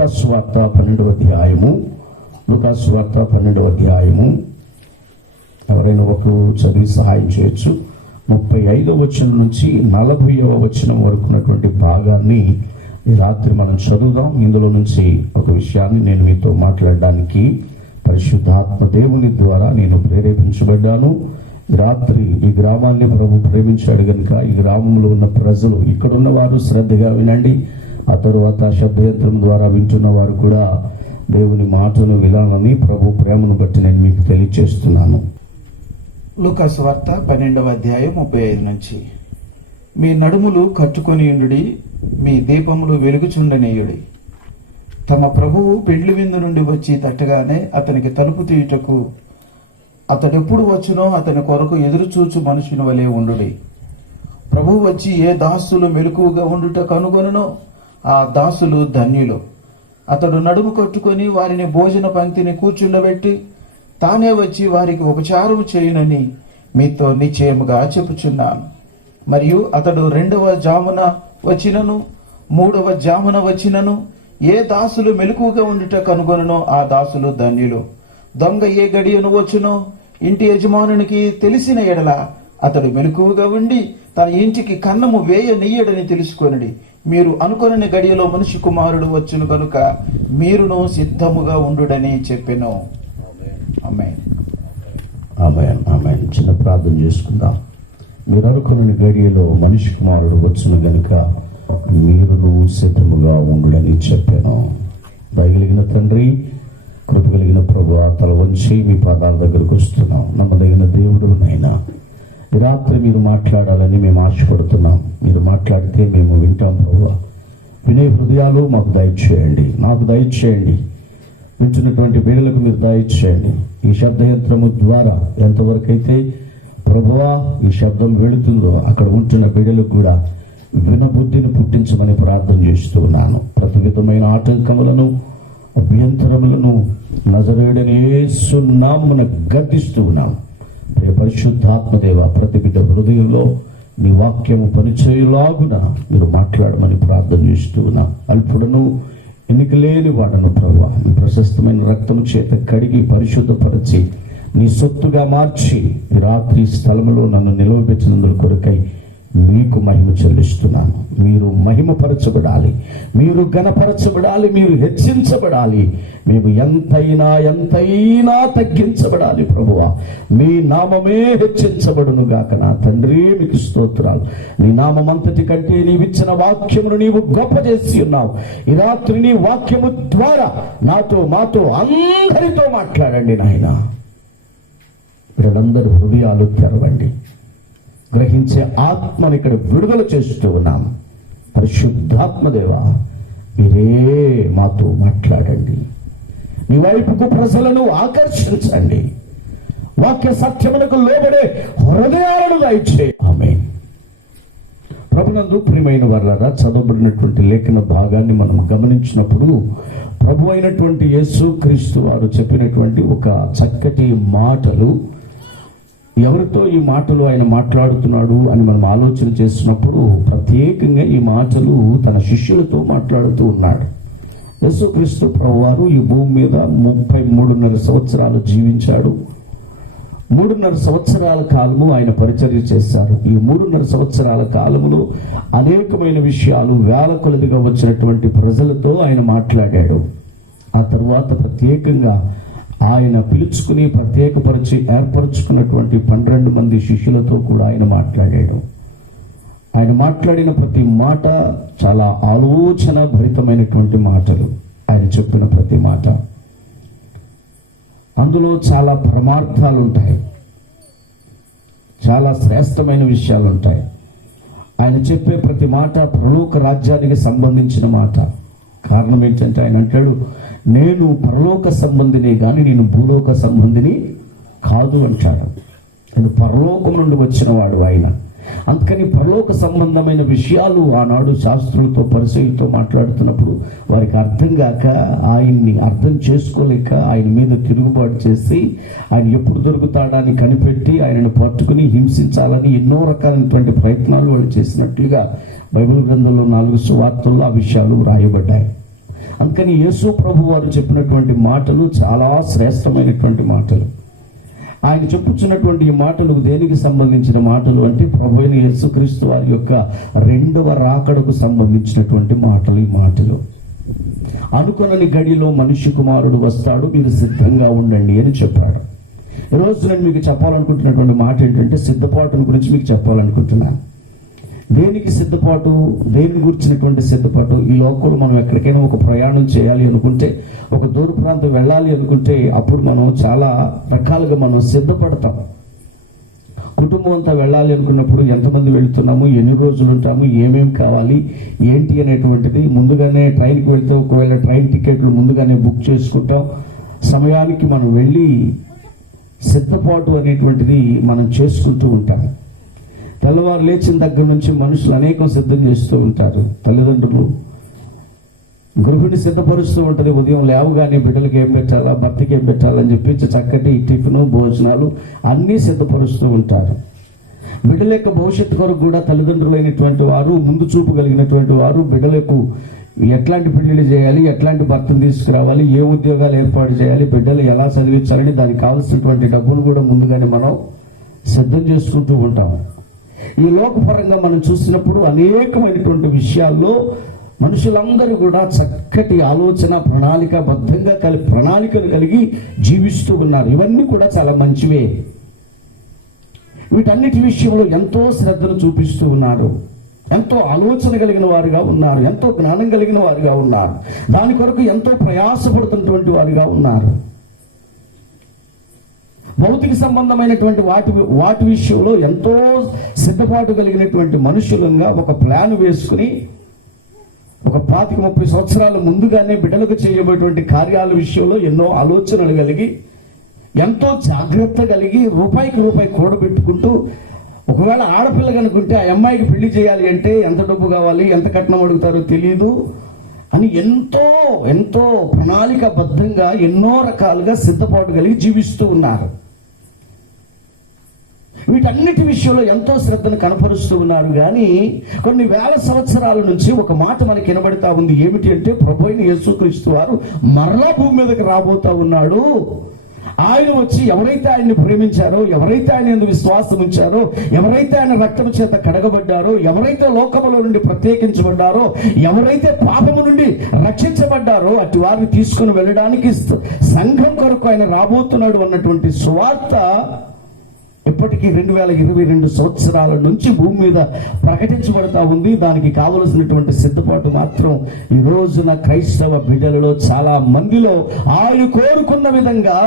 లూకాసు సువార్త 12వ అధ్యాయము. లూకాసు సువార్త 12వ అధ్యాయము. ఎవరైనా ఒకరు చదివి సహాయం చేయొచ్చు. 35వ వచనం నుంచి 40వ వచనం వరకు ఉన్నటువంటి భాగాన్ని ఈ రాత్రి మనం చదువుదాం. ఇందులో నుంచి ఒక విషయాన్ని నేను మీతో మాట్లాడడానికి పరిశుద్ధాత్మ దేవుని ద్వారా నేను ప్రేరేపించబడ్డాను. రాత్రి ఈ గ్రామాన్ని ప్రభు ప్రేమించాడు కనుక ఈ గ్రామంలో ఉన్న ప్రజలు, ఇక్కడున్న వారు శ్రద్ధగా వినండి. ఆ తరువాత శబ్దయంత్రం ద్వారా వింటున్న వారు కూడా దేవుని మాటను వినాలని ప్రభు ప్రేమను బట్టి నేను మీకు తెలియజేస్తున్నాను. లూకాసు వార్త 12వ అధ్యాయం 35 నుంచి. మీ నడుములు కట్టుకొనియుండుడి, మీ దీపములు వెలుగుచుండనీయుడి. తమ ప్రభువు పెండ్లి విందు నుండి వచ్చి తట్టగానే అతనికి తలుపు తీయుటకు అతడెప్పుడు వచ్చునో అతని కొరకు ఎదురుచూచు మనుషుని వలె ఉండుడి. ప్రభువు వచ్చి ఏ దాసులు మెలకువగా ఉండుట కనుగొనునో ఆ దాసులు ధన్యులు. అతడు నడుము కట్టుకొని వారిని భోజన పంక్తిని కూర్చుండబెట్టి తానే వచ్చి వారికి ఉపచారం చేయునని మీతో నిశ్చయముగా చెప్పుచున్నాను. మరియు అతడు 2వ జామున వచ్చినను 3వ జామున వచ్చినను ఏ దాసులు మెలకువగా ఉండుట కనుగొనునో ఆ దాసులు ధన్యులు. దొంగ ఏ గడియను వచ్చునో ఇంటి యజమానునికి తెలిసిన ఎడల అతడు మెలకువగా ఉండి తన ఇంటికి కన్నము వేయనీయడని తెలుసుకొనిడి. మీరు అనుకొనని గడియలో మనిషి కుమారుడు వచ్చును కనుక మీరును సిద్ధముగా ఉండుడని చెప్పెను. ఆమేన్. ఆమేన్. ఆమేన్. చిన్న ప్రార్థన చేసుకుందాం. మీరు అనుకున్న గడియలో మనిషి కుమారుడు వచ్చును గనుక మీరును సిద్ధముగా ఉండుడని చెప్పాను. దయగలిగిన తండ్రి, కృప కలిగిన ప్రభు, తల వంచి మీ పాదాల దగ్గరకు వస్తున్నాం. నమ్మదగిన దేవుడు నైనా ఈ రాత్రి మీరు మాట్లాడాలని మేము ఆశపడుతున్నాం. మీరు మాట్లాడితే మేము వింటాం ప్రభు. వినే హృదయాలు మాకు దయచేయండి, నాకు దయచేయండి. వింటున్నటువంటి బిడ్డలకు మీరు దయచేయండి. ఈ శబ్దయంత్రము ద్వారా ఎంతవరకు అయితే ప్రభువా ఈ శబ్దం వెళుతుందో అక్కడ ఉంటున్న బిడ్డలకు కూడా వినబుద్ధిని పుట్టించమని ప్రార్థన చేస్తూ ఉన్నాను. ప్రతి విధమైన ఆటంకములను, అభ్యంతరములను నజరేయుడైన యేసు నామమున గద్దిస్తూ ఉన్నాం. పరిశుద్ధాత్మదేవ, ప్రతి బిడ్డ హృదయంలో నీ వాక్యము పనిచేయులాగున మీరు మాట్లాడమని ప్రార్థన చేస్తూ ఉన్నాం. అల్పుడను ఎన్నిక లేని వాడను ప్రభువా, మీ ప్రశస్తమైన రక్తము చేత కడిగి పరిశుద్ధపరిచి నీ సొత్తుగా మార్చి ఈ రాత్రి స్థలములో నన్ను నిలవబెట్టినందుకు కొరకై మీకు మహిమ చెల్లిస్తున్నాను. మీరు మహిమపరచబడాలి, మీరు ఘనపరచబడాలి, మీరు హెచ్చించబడాలి. మేము ఎంతైనా తగ్గించబడాలి ప్రభువా. మీ నామమే హెచ్చించబడును గాక. నా తండ్రి మీకు స్తోత్రాలు. నీ నామం అంతటి కంటే నీవిచ్చిన వాక్యమును నీవు గొప్ప చేసి ఉన్నావు. ఈ రాత్రి నీ వాక్యము ద్వారా మాతో అందరితో మాట్లాడండి నాయన. వీళ్ళందరూ హృదయాలు తెరవండి. గ్రహించే ఆత్మను ఇక్కడ విడుదల చేస్తూ ఉన్నాం. పరిశుద్ధాత్మదేవ, మీరే మాతో మాట్లాడండి. నీ వైపుకు ప్రజలను ఆకర్షించండి. వాక్య సత్యములకు లోబడే హృదయాలను దయచేయండి. ఆమేన్. ప్రభునందు ప్రియమైన వారలారా, చదవబడినటువంటి లేఖన భాగాన్ని మనం గమనించినప్పుడు ప్రభు అయినటువంటి యేసు క్రీస్తు వారు చెప్పినటువంటి ఒక చక్కటి మాటలు, ఎవరితో ఈ మాటలు ఆయన మాట్లాడుతున్నాడు అని మనం ఆలోచన చేసినప్పుడు ప్రత్యేకంగా ఈ మాటలు తన శిష్యులతో మాట్లాడుతూ ఉన్నాడు. యేసుక్రీస్తు ప్రభువారు ఈ భూమి మీద 33.5 సంవత్సరాలు జీవించాడు. 3.5 సంవత్సరాల కాలము ఆయన పరిచర్య చేశారు. ఈ 3.5 సంవత్సరాల కాలములో అనేకమైన విషయాలు, వేల కొలదిగా వచ్చినటువంటి ప్రజలతో ఆయన మాట్లాడాడు. ఆ తరువాత ప్రత్యేకంగా ఆయన పిలుచుకుని ప్రత్యేకపరిచి ఏర్పరచుకున్నటువంటి 12 మంది శిష్యులతో కూడా ఆయన మాట్లాడాడు. ఆయన మాట్లాడిన ప్రతి మాట చాలా ఆలోచన భరితమైనటువంటి మాటలు. ఆయన చెప్పిన ప్రతి మాట అందులో చాలా పరమార్థాలు ఉంటాయి, చాలా శ్రేష్టమైన విషయాలు ఉంటాయి. ఆయన చెప్పే ప్రతి మాట పరలోక రాజ్యానికి సంబంధించిన మాట. కారణం ఏంటంటే ఆయన అంటాడు, నేను పరలోక సంబంధిని కానీ నేను భూలోక సంబంధిని కాదు అంటాడు. నేను పరలోకం నుండి వచ్చిన వాడు ఆయన. అందుకని పరలోక సంబంధమైన విషయాలు ఆనాడు శాస్త్రులతో పరిచయంతో మాట్లాడుతున్నప్పుడు వారికి అర్థం కాక, ఆయన్ని అర్థం చేసుకోలేక ఆయన మీద తిరుగుబాటు చేసి ఆయన ఎప్పుడు దొరుకుతాడని కనిపెట్టి ఆయనను పట్టుకుని హింసించాలని ఎన్నో రకాలైనటువంటి ప్రయత్నాలు వాళ్ళు చేసినట్లుగా బైబిల్ గ్రంథంలో 4 సువార్తల్లో ఆ విషయాలు రాయబడ్డాయి. అందుకని యేసు ప్రభు వారు చెప్పినటువంటి మాటలు చాలా శ్రేష్టమైనటువంటి మాటలు. ఆయన చెప్పుచున్నటువంటి ఈ మాటలు దేనికి సంబంధించిన మాటలు అంటే ప్రభు అయిన యేసుక్రీస్తు వారి యొక్క రెండవ రాకడకు సంబంధించినటువంటి మాటలు. ఈ మాటలు అనుకొనని గడిలో మనుష్య కుమారుడు వస్తాడు, మీరు సిద్ధంగా ఉండండి అని చెప్పాడు. ఈరోజు నేను మీకు చెప్పాలనుకుంటున్నటువంటి మాట ఏంటంటే సిద్ధపాటు గురించి మీకు చెప్పాలనుకుంటున్నాను. దేనికి సిద్ధపాటు, దేని గురించినటువంటి సిద్ధపాటు? ఈ లోకంలో మనం ఎక్కడికైనా ఒక ప్రయాణం చేయాలి అనుకుంటే, ఒక దూర ప్రాంతం వెళ్ళాలి అనుకుంటే అప్పుడు మనం చాలా రకాలుగా మనం సిద్ధపడతాం. కుటుంబం అంతా వెళ్ళాలి అనుకున్నప్పుడు ఎంతమంది వెళుతున్నాము, ఎన్ని రోజులు ఉంటాము, ఏమేమి కావాలి ఏంటి అనేటువంటిది ముందుగానే ట్రైన్కి వెళ్తే ఒకవేళ ట్రైన్ టికెట్లు ముందుగానే బుక్ చేసుకుంటాం. సమయానికి మనం వెళ్ళి సిద్ధపాటు అనేటువంటిది మనం చేసుకుంటూ ఉంటాం. తెల్లవారు లేచిన దగ్గర నుంచి మనుషులు అనేకం సిద్ధం చేస్తూ ఉంటారు. తల్లిదండ్రులు గృహిణి సిద్ధపరుస్తూ ఉంటుంది. ఉదయం లేవగానే బిడ్డలకి ఏం పెట్టాలా, భర్తకి ఏం పెట్టాలని చెప్పి చక్కటి టిఫిను భోజనాలు అన్నీ సిద్ధపరుస్తూ ఉంటారు. బిడ్డల యొక్క భవిష్యత్తు కొరకు కూడా తల్లిదండ్రులైనటువంటి వారు, ముందు చూపు కలిగినటువంటి వారు బిడ్డలకు ఎట్లాంటి పెళ్లిళ్ళు చేయాలి, ఎట్లాంటి భర్తను తీసుకురావాలి, ఏ ఉద్యోగాలు ఏర్పాటు చేయాలి, బిడ్డలు ఎలా చదివించాలని దానికి కావాల్సినటువంటి డబ్బులు కూడా ముందుగానే మనం సిద్ధం చేసుకుంటూ ఉంటాము. ఈ లోకపరంగా మనం చూసినప్పుడు అనేకమైనటువంటి విషయాల్లో మనుషులందరూ కూడా చక్కటి ఆలోచన ప్రణాళికలు కలిగి జీవిస్తూ ఉన్నారు. ఇవన్నీ కూడా చాలా మంచివే. వీటన్నిటి విషయంలో ఎంతో శ్రద్ధను చూపిస్తూ ఉన్నారు, ఎంతో ఆలోచన కలిగిన వారుగా ఉన్నారు, ఎంతో జ్ఞానం కలిగిన వారుగా ఉన్నారు, దాని కొరకు ఎంతో ప్రయాసపడుతున్నటువంటి వారుగా ఉన్నారు. భౌతిక సంబంధమైనటువంటి వాటి విషయంలో ఎంతో సిద్ధపాటు కలిగినటువంటి మనుషులంగా ఒక ప్లాన్ వేసుకుని ఒక 25-30 సంవత్సరాల ముందుగానే బిడ్డలకు చేయబోయేటువంటి కార్యాల విషయంలో ఎన్నో ఆలోచనలు కలిగి ఎంతో జాగ్రత్త కలిగి రూపాయికి రూపాయి కూడబెట్టుకుంటూ, ఒకవేళ ఆడపిల్ల కనుకుంటే ఆ అమ్మాయికి పెళ్లి చేయాలి అంటే ఎంత డబ్బు కావాలి, ఎంత కట్నం అడుగుతారో తెలియదు అని ఎంతో ఎంతో ప్రణాళికాబద్ధంగా ఎన్నో రకాలుగా సిద్ధపాటు కలిగి జీవిస్తూ ఉన్నారు. వీటన్నిటి విషయంలో ఎంతో శ్రద్ధను కనపరుస్తూ ఉన్నారు. కానీ కొన్ని వేల సంవత్సరాల నుంచి ఒక మాట మనకి వినబడతా ఉంది. ఏమిటి అంటే ప్రభువైన యేసుక్రీస్తు వారు మరలా భూమి మీదకి రాబోతా ఉన్నాడు. ఆయన వచ్చి ఎవరైతే ఆయన్ని ప్రేమించారో, ఎవరైతే ఆయన యందు విశ్వాసం ఉంచారో, ఎవరైతే ఆయన రక్తం చేత కడగబడ్డారో, ఎవరైతే లోకములో నుండి ప్రత్యేకించబడ్డారో, ఎవరైతే పాపము నుండి రక్షించబడ్డారో అటు వారిని తీసుకుని వెళ్ళడానికి సంఘం కొరకు ఆయన రాబోతున్నాడు అన్నటువంటి సువార్త ఇప్పటికీ 2022 సంవత్సరాల నుంచి భూమి మీద ప్రకటించబడతా ఉంది. దానికి కావలసినటువంటి సిద్ధపాటు మాత్రం ఈ రోజున క్రైస్తవ బిడ్డలలో చాలా మందిలో ఆయన కోరుకున్న విధంగా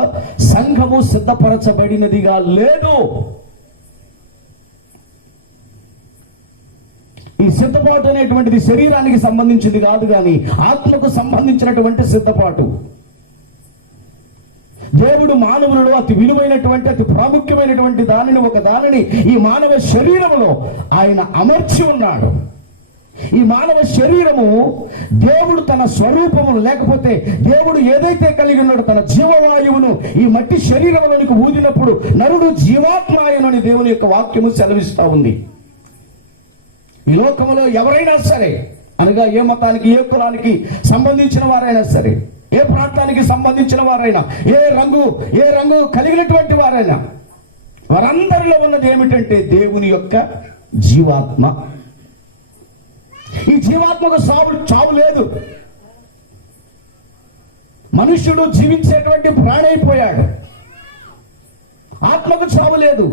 సంఘము సిద్ధపరచబడినదిగా లేదు. ఈ సిద్ధపాటు అనేటువంటిది శరీరానికి సంబంధించింది కాదు, కానీ ఆత్మకు సంబంధించినటువంటి సిద్ధపాటు. దేవుడు మానవులలో అతి విలువైనటువంటి, అతి ప్రాముఖ్యమైనటువంటి ఒక దానిని ఈ మానవ శరీరములో ఆయన అమర్చి ఉన్నాడు. ఈ మానవ శరీరము దేవుడు తన స్వరూపమును, లేకపోతే దేవుడు ఏదైతే కలిగి ఉన్నాడో తన జీవవాయువును ఈ మట్టి శరీరంలోనికి ఊదినప్పుడు నరుడు జీవాత్మాయనని దేవుని యొక్క వాక్యము సెలవిస్తా ఉంది. ఈ లోకములో ఎవరైనా సరే, అనగా ఏ మతానికి, ఏ కులానికి సంబంధించిన వారైనా సరే, ఏ ప్రాంతానికి సంబంధించిన వారైనా, ఏ రంగు కలిగినటువంటి వారైనా, వారందరిలో ఉన్నది ఏమిటంటే దేవుని యొక్క జీవాత్మ. ఈ జీవాత్మకు చావు లేదు. మనుష్యుడు జీవించేటువంటి ప్రాణైపోయాడు. ఆత్మకు చావు లేదు.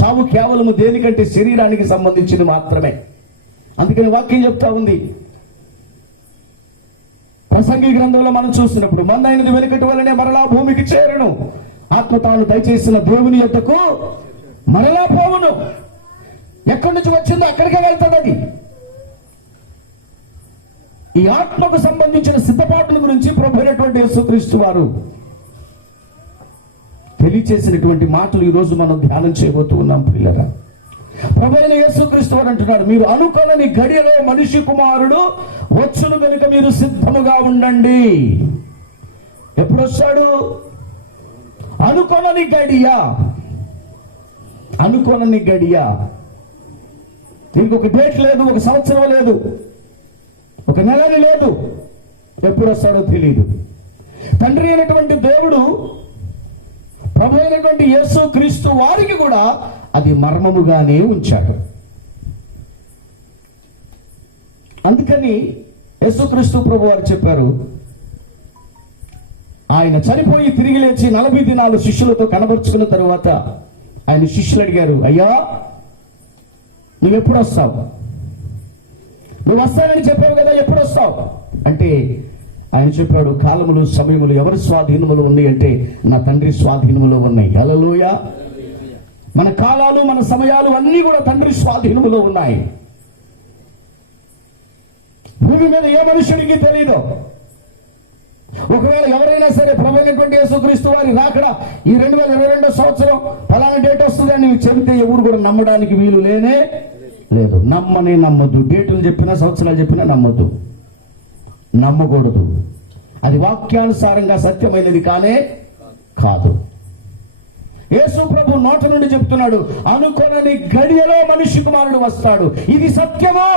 చావు కేవలము దేనికంటే శరీరానికి సంబంధించింది మాత్రమే. అందుకని వాక్యం చెప్తా ఉంది. ప్రసంగి గ్రంథంలో మనం చూసినప్పుడు మందైనది వెనుకటి వలనే మరలా భూమికి చేరును, ఆత్మ తాను దయచేసిన దేవుని యొద్దకు మరలా పోవును. ఎక్కడి నుంచి వచ్చిందో అక్కడికే వెళ్తాడు. అది ఈ ఆత్మకు సంబంధించిన సిద్ధపాట్ల గురించి ప్రభువైనటువంటి యేసుక్రీస్తు వారు తెలియచేసినటువంటి మాటలు ఈరోజు మనం ధ్యానం చేయబోతూ ఉన్నాం. పిల్లరా, ప్రభువైన యేసుక్రీస్తు వారు అంటున్నాడు, మీరు అనుకొనని గడియలో మనిషి కుమారుడు వచ్చును కనుక మీరు సిద్ధముగా ఉండండి. ఎప్పుడు వస్తాడు? అనుకొనని గడియ. అనుకొనని గడియ. దీనికి ఒక డేట్ లేదు, ఒక సంవత్సరం లేదు, ఒక నెలని లేదు. ఎప్పుడు వస్తాడో తెలియదు. తండ్రి అయినటువంటి దేవుడు, ప్రభు అయినటువంటి యేసు క్రీస్తు వారికి కూడా అది మర్మముగానే ఉంచాడు. అందుకని యేసుక్రీస్తు ప్రభు వారు చెప్పారు, ఆయన చనిపోయి తిరిగి లేచి 40 దినాలు శిష్యులతో కనబరుచుకున్న తరువాత ఆయన శిష్యులు అడిగారు, అయ్యా నువ్వెప్పుడు వస్తావు? నువ్వు వస్తానని చెప్పావు కదా, ఎప్పుడు వస్తావు అంటే ఆయన చెప్పాడు, కాలములు సమయములు ఎవరి స్వాధీనములు ఉన్నాయి అంటే నా తండ్రి స్వాధీనములో ఉన్నాయి. హల్లెలూయా. మన కాలాలు మన సమయాలు అన్నీ కూడా తండ్రి స్వాధీనములో ఉన్నాయి. భూమి మీద ఏ మనుషుడికి తెలియదు. ఒకవేళ ఎవరైనా సరే ప్రభు అయినటువంటి యేసుక్రీస్తు వారి రాకడ ఈ 2022 సంవత్సరం ఫలానా డేట్ వస్తుందని నీవు చెబితే ఎవరు కూడా నమ్మడానికి వీలు లేనే లేదు. నమ్మొద్దు. డేటులు చెప్పినా సంవత్సరాలు చెప్పినా నమ్మకూడదు. అది వాక్యానుసారంగా సత్యమైనది కాదు. యేసు ప్రభు నోట నుండి చెప్తున్నాడు, అనుకోనని గడియలో మనిషి కుమారుడు వస్తాడు. ఇది సత్యము.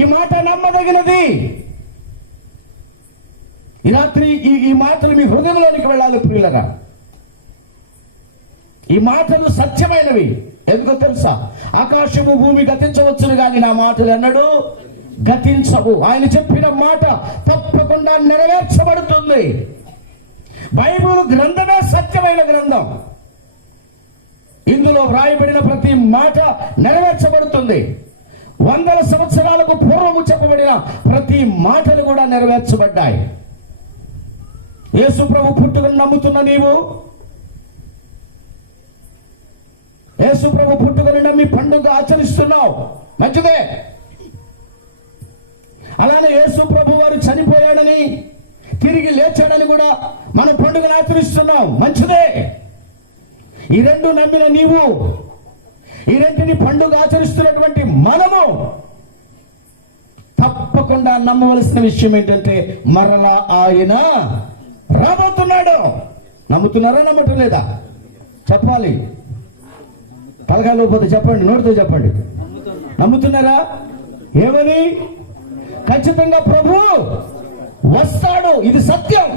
ఈ మాట నమ్మదగినది. ఈ రాత్రి ఈ మాటలు మీ హృదయంలోనికి వెళ్ళాలి ప్రియులరా. ఈ మాటలు సత్యమైనవి. ఎందుకో తెలుసా? ఆకాశము భూమి గతించవచ్చును కానీ నా మాటలు ఎన్నడూ గతించవు. ఆయన చెప్పిన మాట తప్పకుండా నెరవేర్చబడుతుంది. బైబిల్ గ్రంథమే సత్యమైన గ్రంథం. ఇందులో వ్రాయబడిన ప్రతి మాట నెరవేర్చబడుతుంది. 100 సంవత్సరాలకు పూర్వము చెప్పబడిన ప్రతి మాటలు కూడా నెరవేర్చబడ్డాయి. యేసు ప్రభు పుట్టుకను నమ్ముతున్న నీవు, యేసు ప్రభు పుట్టుకను నమ్మి పండుగ ఆచరిస్తున్నావు, మంచిదే. అలానే యేసు ప్రభు వారు చనిపోయాడని తిరిగి లేచాడని కూడా మనం పండుగను ఆచరిస్తున్నాం, మంచిదే. ఈ రెండు నమ్మిన నీవు, ఈ రెంటిని పండుగ ఆచరిస్తున్నటువంటి మనము తప్పకుండా నమ్మవలసిన విషయం ఏంటంటే మరలా ఆయన రాబోతున్నాడు. నమ్ముతున్నారా? నమ్మటం లేదా? చెప్పాలి. తలకాయలో పోతే చెప్పండి, నోటితో చెప్పండి. నమ్ముతున్నారా? ఏమని? ఖచ్చితంగా ప్రభు వస్తాడు. ఇది సత్యం.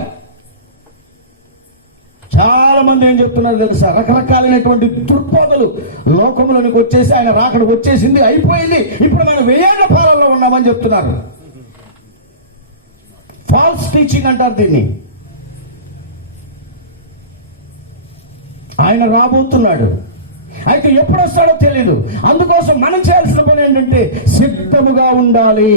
చాలా మంది ఏం చెప్తున్నారు తెలుసా? రకరకాలైనటువంటి దుర్బోధలు లోకంలోనికి వచ్చేసి ఆయన రాకడ వచ్చేసింది, అయిపోయింది, ఇప్పుడు మనం 1000 ఏళ్ల పాలనలో ఉన్నామని చెప్తున్నారు. ఫాల్స్ టీచింగ్ అంటారు దీన్ని. ఆయన రాబోతున్నాడు. అయితే ఎప్పుడు వస్తాడో తెలియదు. అందుకోసం మనం చేయాల్సిన పని ఏంటంటే సిద్ధముగా ఉండాలి.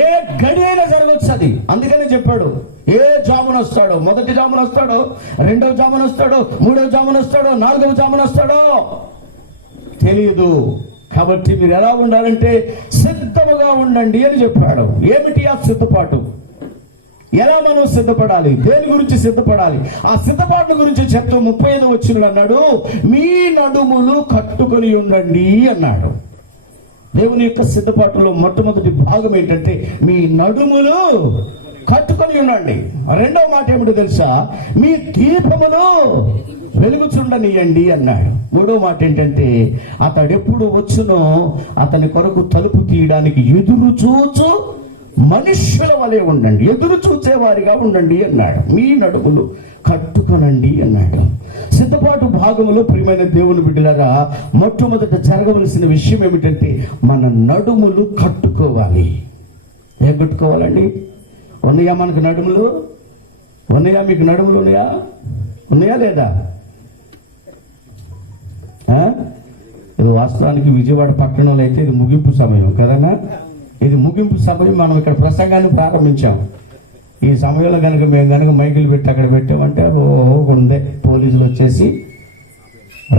ఏ గడి అయినా జరగవచ్చు అది. అందుకనే చెప్పాడు, ఏ జామున వస్తాడో, మొదటి జామున వస్తాడో, రెండవ జామున వస్తాడో, మూడవ జామున వస్తాడో, నాలుగవ జామున వస్తాడో తెలియదు. కాబట్టి మీరు ఎలా ఉండాలంటే సిద్ధముగా ఉండండి అని చెప్పాడు. ఏమిటి ఆ సిద్ధపాటు? ఎలా మనం సిద్ధపడాలి? దేని గురించి సిద్ధపడాలి? ఆ సిద్ధపాటు గురించి చెప్తూ 35వ వచనంలో అన్నాడు, మీ నడుములు కట్టుకొని ఉండండి అన్నాడు. దేవుని యొక్క సిద్ధపాటులో మొట్టమొదటి భాగం ఏంటంటే మీ నడుములు కట్టుకొని ఉండండి. రెండవ మాట ఏమిటో తెలుసా? మీ దీపములు వెలుగుచుండనియండి అన్నాడు. మూడో మాట ఏంటంటే అతడు ఎప్పుడు వచ్చునో అతని కొరకు తలుపు తీయడానికి ఎదురు చూచు మనుష్యుల వలె ఉండండి, ఎదురు చూసేవారిగా ఉండండి అన్నాడు. మీ నడుములు కట్టుకొనండి అన్నాడు. సిద్ధపాటు భాగంలో ప్రియమైన దేవుని బిడ్డలారా, మొట్టమొదట జరగవలసిన విషయం ఏమిటంటే మన నడుములు కట్టుకోవాలి. ఏం కట్టుకోవాలండి? ఉన్నాయా మనకు నడుములు? ఉన్నాయా? మీకు నడుములు ఉన్నాయా లేదా? ఇది వాస్తవానికి విజయవాడ పట్టణంలో అయితే ఇది ముగింపు సమయం కదనా? ఇది ముగింపు సమయం. మనం ఇక్కడ ప్రసంగాన్ని ప్రారంభించాం. ఈ సమయంలో కనుక మేము మైకులు పెట్టి అక్కడ పెట్టామంటే ఉందే పోలీసులు వచ్చేసి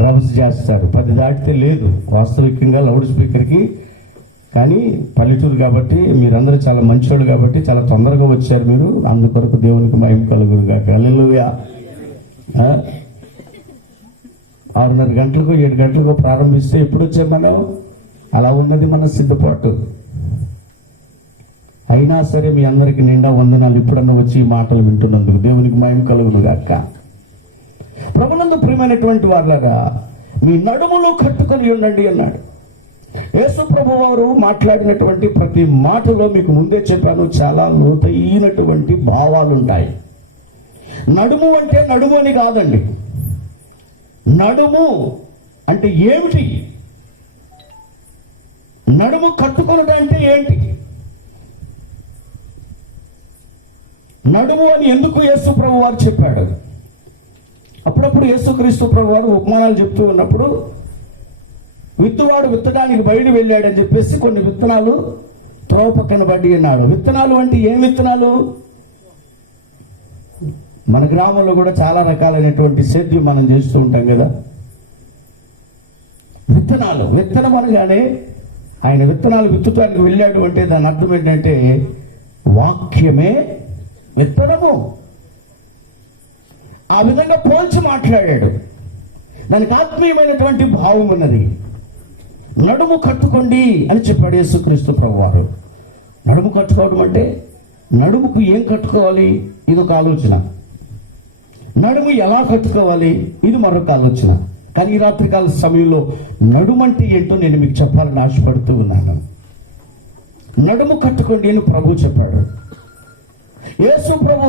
రబ్స్ చేస్తారు. 10 దాటితే లేదు వాస్తవికంగా లౌడ్ స్పీకర్కి. కానీ పల్లెటూరు కాబట్టి మీరందరూ చాలా మంచోళ్ళు కాబట్టి చాలా తొందరగా వచ్చారు మీరు. అందుకొరకు దేవునికి మహిమ కలుగును గాక. హల్లెలూయా. 6:30 గంటలకు 7 గంటలకు ప్రారంభిస్తే ఎప్పుడు వచ్చాం మనం? అలా ఉన్నది మన సిద్ధపాటు. అయినా సరే మీ అందరికి నిండా వందనాలు ఇప్పుడన్నా వచ్చి ఈ మాటలు వింటున్నందుకు దేవునికి మహిమ కలుగును గాక. ప్రభునందు ప్రియమైనటువంటి వారులారా, మీ నడుములు కట్టుకొని ఉండండి అన్నాడు. యేసు ప్రభు వారు మాట్లాడినటువంటి ప్రతి మాటలో మీకు ముందే చెప్పాను, చాలా లోతైనటువంటి భావాలు ఉంటాయి. నడుము అంటే నడుము అని కాదండి. నడుము అంటే ఏమిటి? నడుము కట్టుకొనుట అంటే ఏంటి? నడుము అని ఎందుకు యేసు ప్రభు వారు చెప్పాడు? అప్పుడప్పుడు యేసుక్రీస్తు ప్రభు వారు ఉపమానాలు చెప్తూ ఉన్నప్పుడు, విత్తువాడు విత్తడానికి బయలు వెళ్ళాడని చెప్పేసి కొన్ని విత్తనాలు త్రోవ పక్కన పడి అన్నాడు. విత్తనాలు అంటే ఏం విత్తనాలు? మన గ్రామంలో కూడా చాలా రకాలైనటువంటి సేద్యం మనం చేస్తూ ఉంటాం కదా. విత్తనాలు, విత్తనం అనగానే ఆయన విత్తనాలు విత్తుటానికి వెళ్ళాడు అంటే దాని అర్థం ఏంటంటే వాక్యమే విత్తనము. ఆ విధంగా పోల్చి మాట్లాడాడు. దానికి ఆత్మీయమైనటువంటి భావం ఉన్నది. నడుము కట్టుకోండి అని చెప్పాడు యేసుక్రీస్తు ప్రభువారు. నడుము కట్టుకోవడం అంటే నడుముకు ఏం కట్టుకోవాలి ఇది ఒక ఆలోచన, నడుము ఎలా కట్టుకోవాలి ఇది మరొక ఆలోచన. కానీ ఈ రాత్రికాల సమయంలో నడుము అంటే ఏంటో నేను మీకు చెప్పాలని ఆశపడుతూ ఉన్నాను. నడుము కట్టుకోండి అని ప్రభు చెప్పాడు. యేసు ప్రభు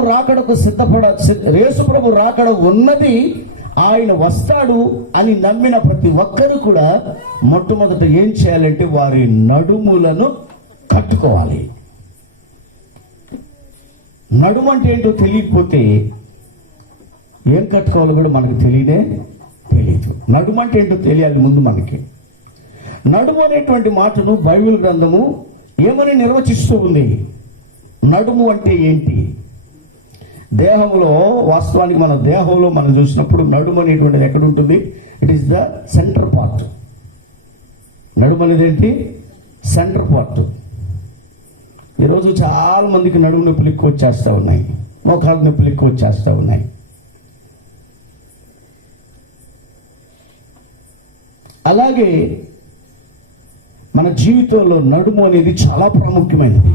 రాకడ ఉన్నది, ఆయన వస్తాడు అని నమ్మిన ప్రతి ఒక్కరు కూడా మొట్టమొదట ఏం చేయాలంటే వారి నడుములను కట్టుకోవాలి. నడుము అంటే ఏంటో తెలియకపోతే ఏం కట్టుకోవాలో కూడా మనకు తెలియదు. నడుము అంటే ఏంటో తెలియాలి ముందు మనకి. నడుము అనేటువంటి మాటను బైబిల్ గ్రంథము ఏమని నిర్వచిస్తూ ఉంది? నడుము అంటే ఏంటి? దేహంలో, వాస్తవానికి మన దేహంలో మనం చూసినప్పుడు నడుము అనేటువంటిది ఎక్కడ ఉంటుంది? It is the centre part. నడుము అనేది ఏంటి? Centre part. ఈరోజు చాలా మందికి నడుము నొప్పులు ఎక్కువ వచ్చేస్తూ ఉన్నాయి, మోకాళ్ళ నొప్పులు ఎక్కువ వచ్చేస్తూ ఉన్నాయి. అలాగే మన జీవితంలో నడుము అనేది చాలా ప్రాముఖ్యమైనది.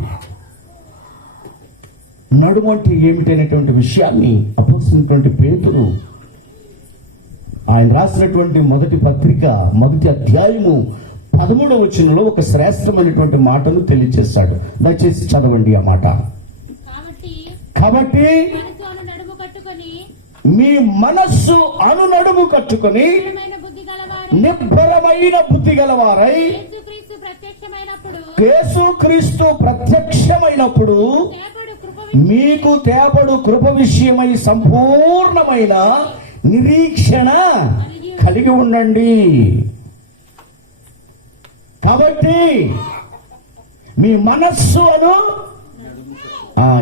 నడుము అంటే ఏమిటనేటువంటి విషయాన్ని అపోస్తలుడైనటువంటి పేతురు ఆయన రాసినటువంటి మొదటి పత్రిక 1వ అధ్యాయము 13వ వచనంలో ఒక శ్రేష్టమైనటువంటి మాటను తెలియజేశాడు. దయచేసి చదవండి ఆ మాట. కాబట్టి మీ మనస్సు అను నడుము కట్టుకొని నిబ్బరమైన బుద్ధి గలవారై యేసుక్రీస్తు ప్రత్యక్షమైనప్పుడు మీకు తేపడు కృప విషయమై సంపూర్ణమైన నిరీక్షణ కలిగి ఉండండి. కాబట్టి మీ మనస్సు అను,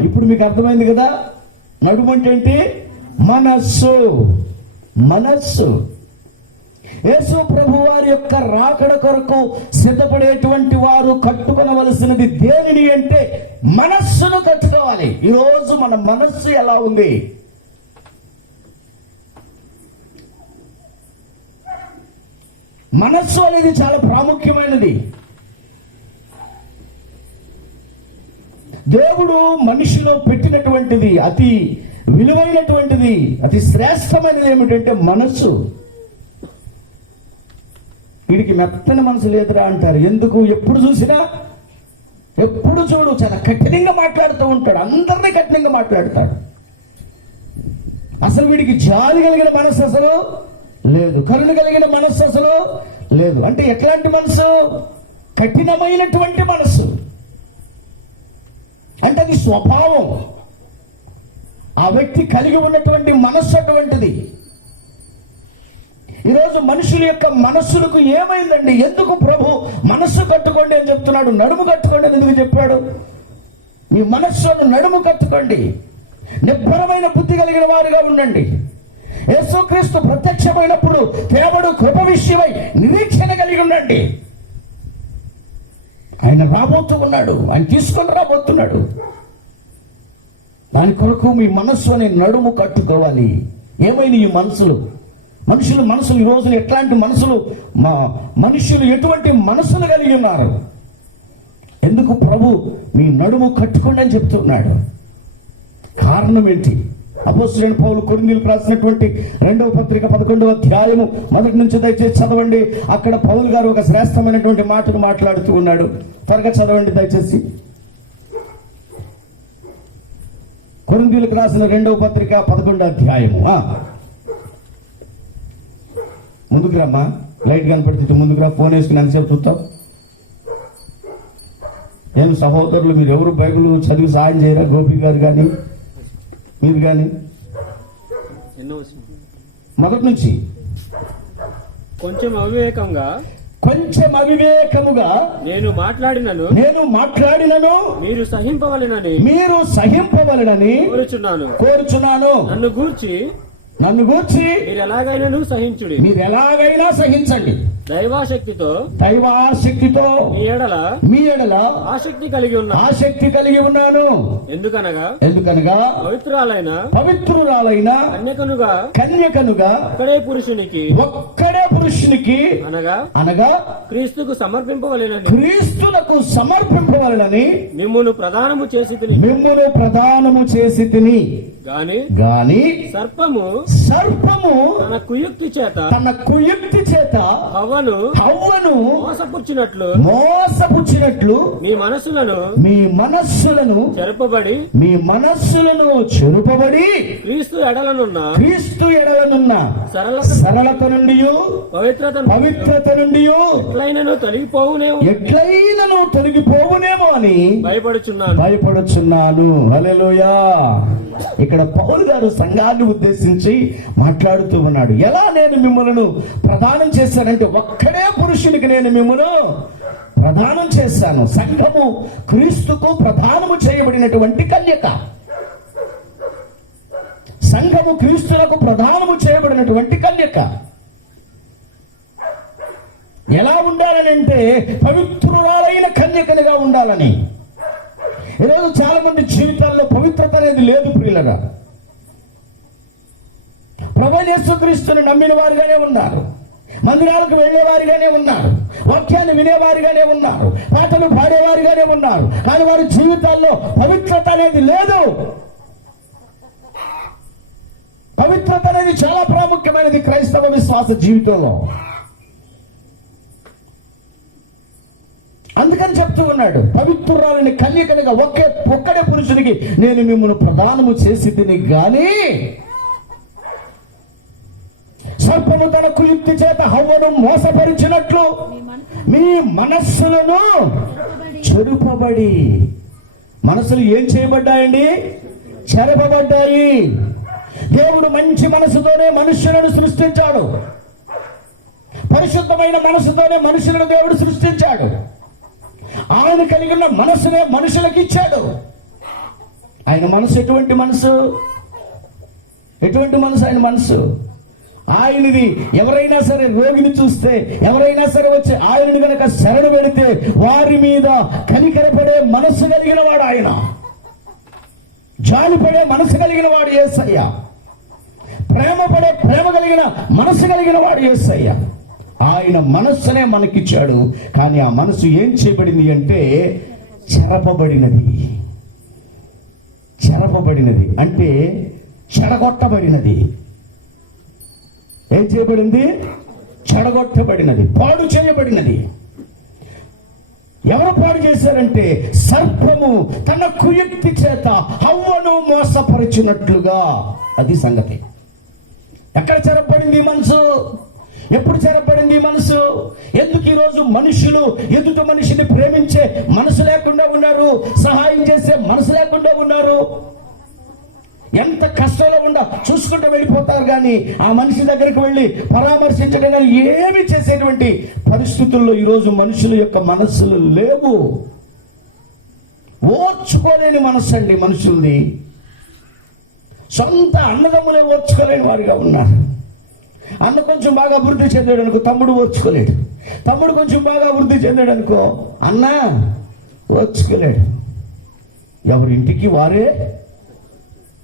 ఇప్పుడు మీకు అర్థమైంది కదా నడుము అంటే ఏంటి? మనస్సు. మనస్సు. యేసు ప్రభు వారి యొక్క రాకడ కొరకు సిద్ధపడేటువంటి వారు కట్టుకొనవలసినది దేనిని అంటే మనస్సును కట్టుకోవాలి. ఈరోజు మన మనస్సు ఎలా ఉంది? మనస్సు అనేది చాలా ప్రాముఖ్యమైనది. దేవుడు మనిషిలో పెట్టినటువంటిది అతి విలువైనటువంటిది, అతి శ్రేష్టమైనది ఏమిటంటే మనస్సు. వీడికి మెత్తని మనసు లేదురా అంటారు. ఎందుకు? ఎప్పుడు చూసినా, ఎప్పుడు చూడు చాలా కఠినంగా మాట్లాడుతూ ఉంటాడు, అందరినీ కఠినంగా మాట్లాడతాడు. అసలు వీడికి జాలి కలిగిన మనసు అసలు లేదు, కరుణ కలిగిన మనసు అసలు లేదు. అంటే ఎట్లాంటి మనసు? కఠినమైనటువంటి మనసు. అంటే అది స్వభావం. ఆ వ్యక్తి కలిగి ఉన్నటువంటి మనస్సు అటువంటిది. ఈరోజు మనుషుల యొక్క మనస్సులకు ఏమైందండి? ఎందుకు ప్రభు మనస్సు కట్టుకోండి అని చెప్తున్నాడు? నడుము కట్టుకోండి అని ఎందుకు చెప్పాడు? మీ మనస్సును నడుము కట్టుకోండి, నిబ్బరమైన బుద్ధి కలిగిన వారుగా ఉండండి. యేసుక్రీస్తు ప్రత్యక్షమైనప్పుడు దేవుడు కృప విషయమై నిరీక్షణ కలిగి ఉండండి. ఆయన రాబోతూ ఉన్నాడు, ఆయన తీసుకొని రాబోతున్నాడు. దాని కొరకు మీ మనస్సు అనే నడుము కట్టుకోవాలి. ఏమైనా ఈ మనసులు, మనసులు ఈ రోజున ఎట్లాంటి మనసులు, మనుషులు ఎటువంటి మనసులు కలిగి ఉన్నారు? ఎందుకు ప్రభు మీ నడుము కట్టుకోండి అని చెప్తున్నాడు? కారణం ఏంటి? అపోస్తలుడైన పౌలు కొరింథీయులకు రాసినటువంటి 2వ పత్రిక 11వ అధ్యాయము మొదటి నుంచి దయచేసి చదవండి. అక్కడ పౌలు గారు ఒక శ్రేష్టమైనటువంటి మాటను మాట్లాడుతూ ఉన్నాడు. త్వరగా చదవండి దయచేసి. కొరింథీయులకు రాసిన 2వ పత్రిక 11వ అధ్యాయము. ముందుకు రమ్మా, లైట్ కనపడుతుంది, ముందుకు రా. ఫోన్ వేసుకుని ఎంతసేపు చూస్తావు? ఏం సహోదరులు మీరు ఎవరు బైబిల్ చదివి సాయం చేయరా? గోపి గారు కానీ మీరు కానీ మొదటి నుంచి కొంచెం అవివేకంగా నేను మాట్లాడినను మీరు సహింపవలెనని కోరుచున్నాను. నన్ను గూర్చి మీరు ఎలాగైనా సహించండి. దైవాశక్తితో మీ ఎడల ఆసక్తి కలిగి ఉన్నాను. ఎందుకనగా పవిత్రురాలైన కన్యకనుగా ఒక్కడే పురుషునికి అనగా క్రీస్తులకు సమర్పింపవలెనని మిమ్మును ప్రదానము చేసి తిని గాని సర్పము తన కుయుక్తి చేత హవ్వను మోసపుచ్చినట్లు మీ మనస్సులను చెరుపబడి క్రీస్తు ఎడలనున్న సరళత నుండి పవిత్రత నుండి ఎట్లైనను తొలగిపోవునేమో అని భయపడుచున్నాను. హల్లెలూయా. ఇక్కడ పౌలు గారు సంఘాన్ని ఉద్దేశించి మాట్లాడుతూ ఉన్నాడు. ఎలా నేను మిమ్మల్ని ప్రదానం చేశానంటే ఒక్కడే పురుషునికి నేను మిమ్మల్ని ప్రదానం చేశాను. సంఘము క్రీస్తుకు ప్రదానము చేయబడినటువంటి కన్యక. సంఘము క్రీస్తులకు ప్రదానము చేయబడినటువంటి కన్యక. ఎలా ఉండాలని అంటే పవిత్రురాలైన కన్యకలుగా ఉండాలని. ఈరోజు చాలా మంది జీవితాల్లో పవిత్రత అనేది లేదు ప్రియులరా. ప్రభువైన యేసుక్రీస్తును నమ్మిన వారుగానే ఉన్నారు, మందిరాలకు వెళ్ళేవారిగానే ఉన్నారు, వాక్యాన్ని వినేవారిగానే ఉన్నారు, పాటలు పాడేవారిగానే ఉన్నారు, కానీ వారి జీవితాల్లో పవిత్రత అనేది లేదు. పవిత్రత అనేది చాలా ప్రాముఖ్యమైనది క్రైస్తవ విశ్వాస జీవితంలో. అందుకని చెప్తూ ఉన్నాడు, పవిత్రురాలని కన్యకలుగా ఒక్కడే పురుషునికి నేను మిమ్మల్ని ప్రదానము చేసి తిని గాని సర్పము తన కుయుక్తి చేత హవ్వను మోసపరిచినట్లు మీ మనస్సులను చెరుపబడి. మనసులు ఏం చేయబడ్డాయండి? చెరపబడ్డాయి. దేవుడు మంచి మనసుతోనే మనుష్యులను సృష్టించాడు. పరిశుద్ధమైన మనసుతోనే మనుషులను దేవుడు సృష్టించాడు. ఆయన కలిగి ఉన్న మనసునే మనుషులకు ఇచ్చాడు. ఆయన మనసు ఎటువంటి మనసు? ఆయన మనసు ఆయనది. ఎవరైనా సరే రోగిని చూస్తే, ఎవరైనా సరే వచ్చి ఆయనను గనక శరణు పెడితే వారి మీద కనికరపడే మనసు కలిగిన వాడు ఆయన. జాలిపడే మనసు కలిగిన వాడు యేసయ్య. ప్రేమ కలిగిన మనసు కలిగిన వాడు యేసయ్య. ఆయన మనస్సునే మనకిచ్చాడు. కానీ ఆ మనసు ఏం చేయబడింది అంటే చెరపబడినది అంటే చెడగొట్టబడినది. ఏం చేయబడింది? చెడగొట్టబడినది, పాడు చేయబడినది. ఎవరు పాడు చేశారంటే సర్పము తన కుయుక్తి చేత హవ్వను మోసపరిచినట్లుగా. అది సంగతి. ఎక్కడ చెరపబడింది మనసు? ఎప్పుడు చెరపబడింది మనసు? ఎందుకు ఈరోజు మనుషులు ఎదుటి మనిషిని ప్రేమించే మనసు లేకుండా ఉన్నారు, సహాయం చేసే మనసు లేకుండా ఉన్నారు. ఎంత కష్టంలో ఉండా చూసుకుంటూ వెళ్ళిపోతారు, కానీ ఆ మనిషి దగ్గరికి వెళ్ళి పరామర్శించడం కానీ ఏమి చేసేటువంటి పరిస్థితుల్లో ఈరోజు మనుషుల యొక్క మనస్సులు లేవు. ఓర్చుకోలేని మనస్సు అండి మనుషుల్ని. సొంత అన్నదమ్ములే ఓర్చుకోలేని వారిగా ఉన్నారు. అన్న కొంచెం బాగా అభివృద్ధి చెందాడు అనుకో, తమ్ముడు ఓర్చుకోలేడు. తమ్ముడు కొంచెం బాగా అభివృద్ధి చెందాడు అనుకో, అన్న ఓర్చుకోలేడు. ఎవరింటికి వారే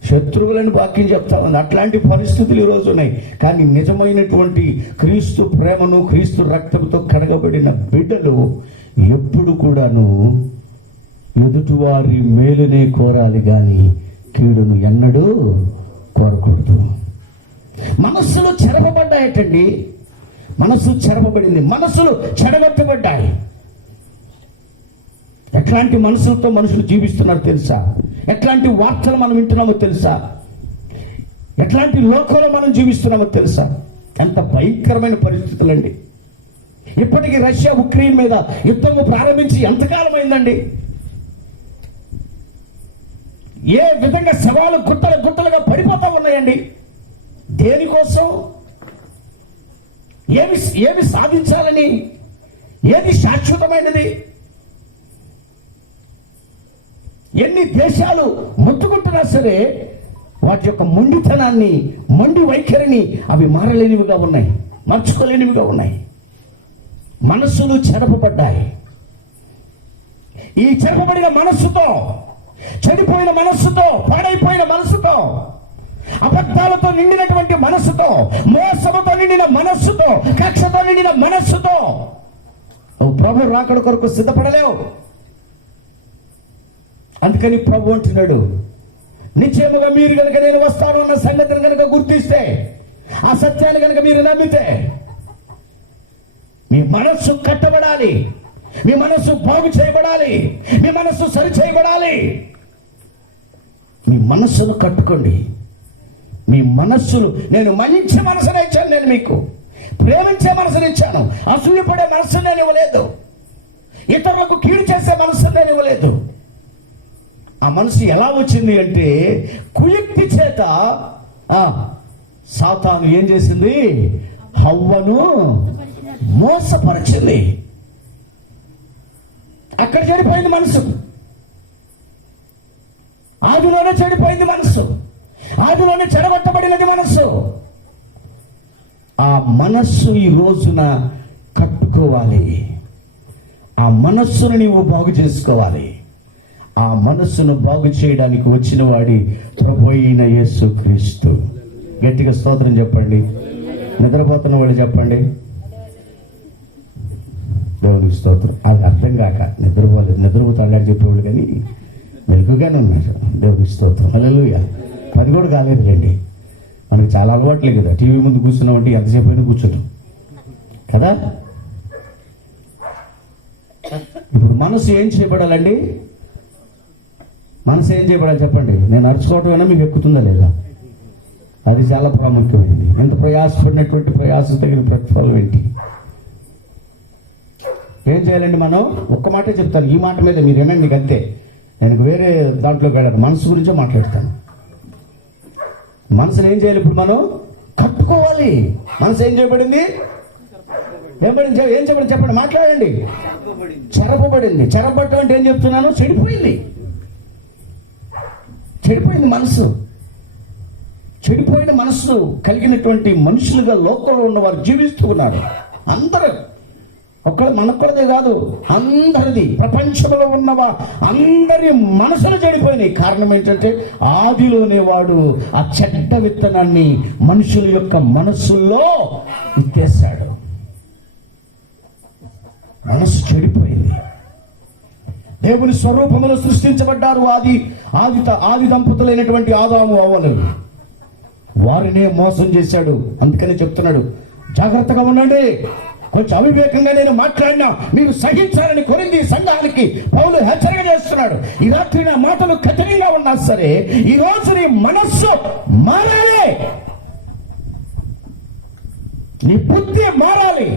శత్రువులని వాక్యం చెప్తా ఉంది. అట్లాంటి పరిస్థితులు ఈరోజు ఉన్నాయి. కానీ నిజమైనటువంటి క్రీస్తు ప్రేమను, క్రీస్తు రక్తంతో కడగబడిన బిడ్డలు ఎప్పుడు కూడాను ఎదుటివారి మేలునే కోరాలి, కానీ కీడును ఎన్నడూ కోరకూడదు. మనస్సులు చెరపబడ్డాయటండి. మనస్సు చెరపబడింది, మనస్సులు చెడగొట్టబడ్డాయి. ఎట్లాంటి మనసులతో మనుషులు జీవిస్తున్నారో తెలుసా? ఎట్లాంటి వార్తలు మనం వింటున్నామో తెలుసా? ఎట్లాంటి లోకంలో మనం జీవిస్తున్నామో తెలుసా? ఎంత భయంకరమైన పరిస్థితులండి. ఇప్పటికీ రష్యా ఉక్రెయిన్ మీద యుద్ధము ప్రారంభించి ఎంతకాలం అయిందండి? ఏ విధంగా శవాలు గుట్టలుగా పడిపోతా ఉన్నాయండి. దేనికోసం? ఏమి సాధించాలని? ఏది శాశ్వతమైనది? ఎన్ని దేశాలు ముట్టుకుంటున్నా సరే వాటి యొక్క మొండితనాన్ని, మొండి వైఖరిని అవి మారలేనివిగా ఉన్నాయి, మార్చుకోలేనివిగా ఉన్నాయి. మనస్సులు చెరపబడ్డాయి. ఈ చెరపబడిన మనస్సుతో, చెడిపోయిన మనస్సుతో, పాడైపోయిన మనస్సుతో, అబద్ధాలతో నిండినటువంటి మనస్సుతో, మోసముతో నిండిన మనస్సుతో, కక్షతో నిండిన మనస్సుతో ప్రభు రాకడ కొరకు సిద్ధపడలేవు. అందుకని ప్రభు అంటున్నాడు, నిశ్చయముగా మీరు కనుక నేను వస్తాను అన్న సంగతిని కనుక గుర్తిస్తే, ఆ సత్యాన్ని కనుక మీరు నమ్మితే, మీ మనస్సు కట్టబడాలి, మీ మనస్సు బాగు చేయబడాలి, మీ మనస్సు సరి చేయబడాలి. మీ మనస్సును కట్టుకోండి. మీ మనస్సులు, నేను మంచి మనసును ఇచ్చాను, నేను మీకు ప్రేమించే మనసును ఇచ్చాను, అసూయపడే మనసును నేను ఇవ్వలేదు, ఇతరులకు కీడు చేసే మనసును నేను ఇవ్వలేదు. ఆ మనసు ఎలా వచ్చింది అంటే, కుయుక్తి చేత సాతాను ఏం చేసింది? హవ్వను మోసపరిచింది. అక్కడ చెడిపోయింది మనసు. ఆదిలోనే చెడిపోయింది మనసు, ఆదిలోనే చెడగొట్టబడినది మనస్సు. ఆ మనస్సు ఈ రోజున కట్టుకోవాలి. ఆ మనస్సును నీవు బాగు చేసుకోవాలి. ఆ మనస్సును బాగు చేయడానికి వచ్చిన వాడి ప్రభు అయిన యేసుక్రీస్తు. గట్టిగా స్తోత్రం చెప్పండి. నిద్రపోతున్న వాడు చెప్పండి, దేవునికి స్తోత్రం. అది అర్థం కాక నిద్రపోతాడు చెప్పేవాళ్ళు, కానీ మెలుగుగానే ఉన్నారు. దేవునికి స్తోత్రం. హల్లెలూయా. 10 కూడా కాలేదులేండి. మనకు చాలా అలవాట్లే కదా, టీవీ ముందు కూర్చున్నామంటే ఎంతసేపు అయినా కూర్చుంటాం కదా. ఇప్పుడు మనసు ఏం చేయబడాలండి? మనసు ఏం చేయబడాలి చెప్పండి? నేను అరుచుకోవటమైనా మీకు ఎక్కుతుందా లేదా? అది చాలా ప్రాముఖ్యమైనది. ఎంత ప్రయాసపడినటువంటి ప్రయాసం తగిన ప్రతిఫలం ఏంటి? ఏం చేయాలండి మనం? ఒక్క మాటే చెప్తాను, ఈ మాట మీద మీరు ఏమైనా మీకు అంతే. నేను వేరే దాంట్లో కాదు, మనసు గురించే మాట్లాడతాను. మనసుని ఏం చేయాలి? ఇప్పుడు మనం కట్టుకోవాలి. మనసు ఏం చేయబడింది? ఏం చేయబడింది చెప్పండి, మాట్లాడండి. చెరపబడింది. చెరపడటం అంటే ఏం చెప్తున్నాను? చెడిపోయింది. చెడిపోయింది మనసు. చెడిపోయిన మనస్సు కలిగినటువంటి మనుషులుగా లోకంలో ఉన్నవారు జీవిస్తూ ఉన్నారు. అందరూ, మనొక్కడదే కాదు, అందరిది, ప్రపంచంలో ఉన్నవా అందరి మనసులు చెడిపోయినాయి. కారణం ఏంటంటే, ఆదిలోనే వాడు ఆ చెడ్డ విత్తనాన్ని మనుషుల యొక్క మనస్సుల్లో విత్తేశాడు. మనసు చెడిపోయింది. దేవుని స్వరూపములో సృష్టించబడ్డారు ఆది దంపతులైనటువంటి ఆదాము అవ్వలు. వారినే మోసం చేశాడు. అందుకని చెప్తున్నాడు, జాగ్రత్తగా ఉండండి. కొంచెం అవివేకంగా నేను మాట్లాడినా మీరు సహించాలని కొరింథీ సంఘానికి పౌలు హెచ్చరిక చేస్తున్నాడు. ఈ రాత్రి నా మాటలు కఠినంగా ఉన్నా సరే, ఈ రోజు నీ మనస్సు మారాలి, నీ బుద్ధి మారాలి,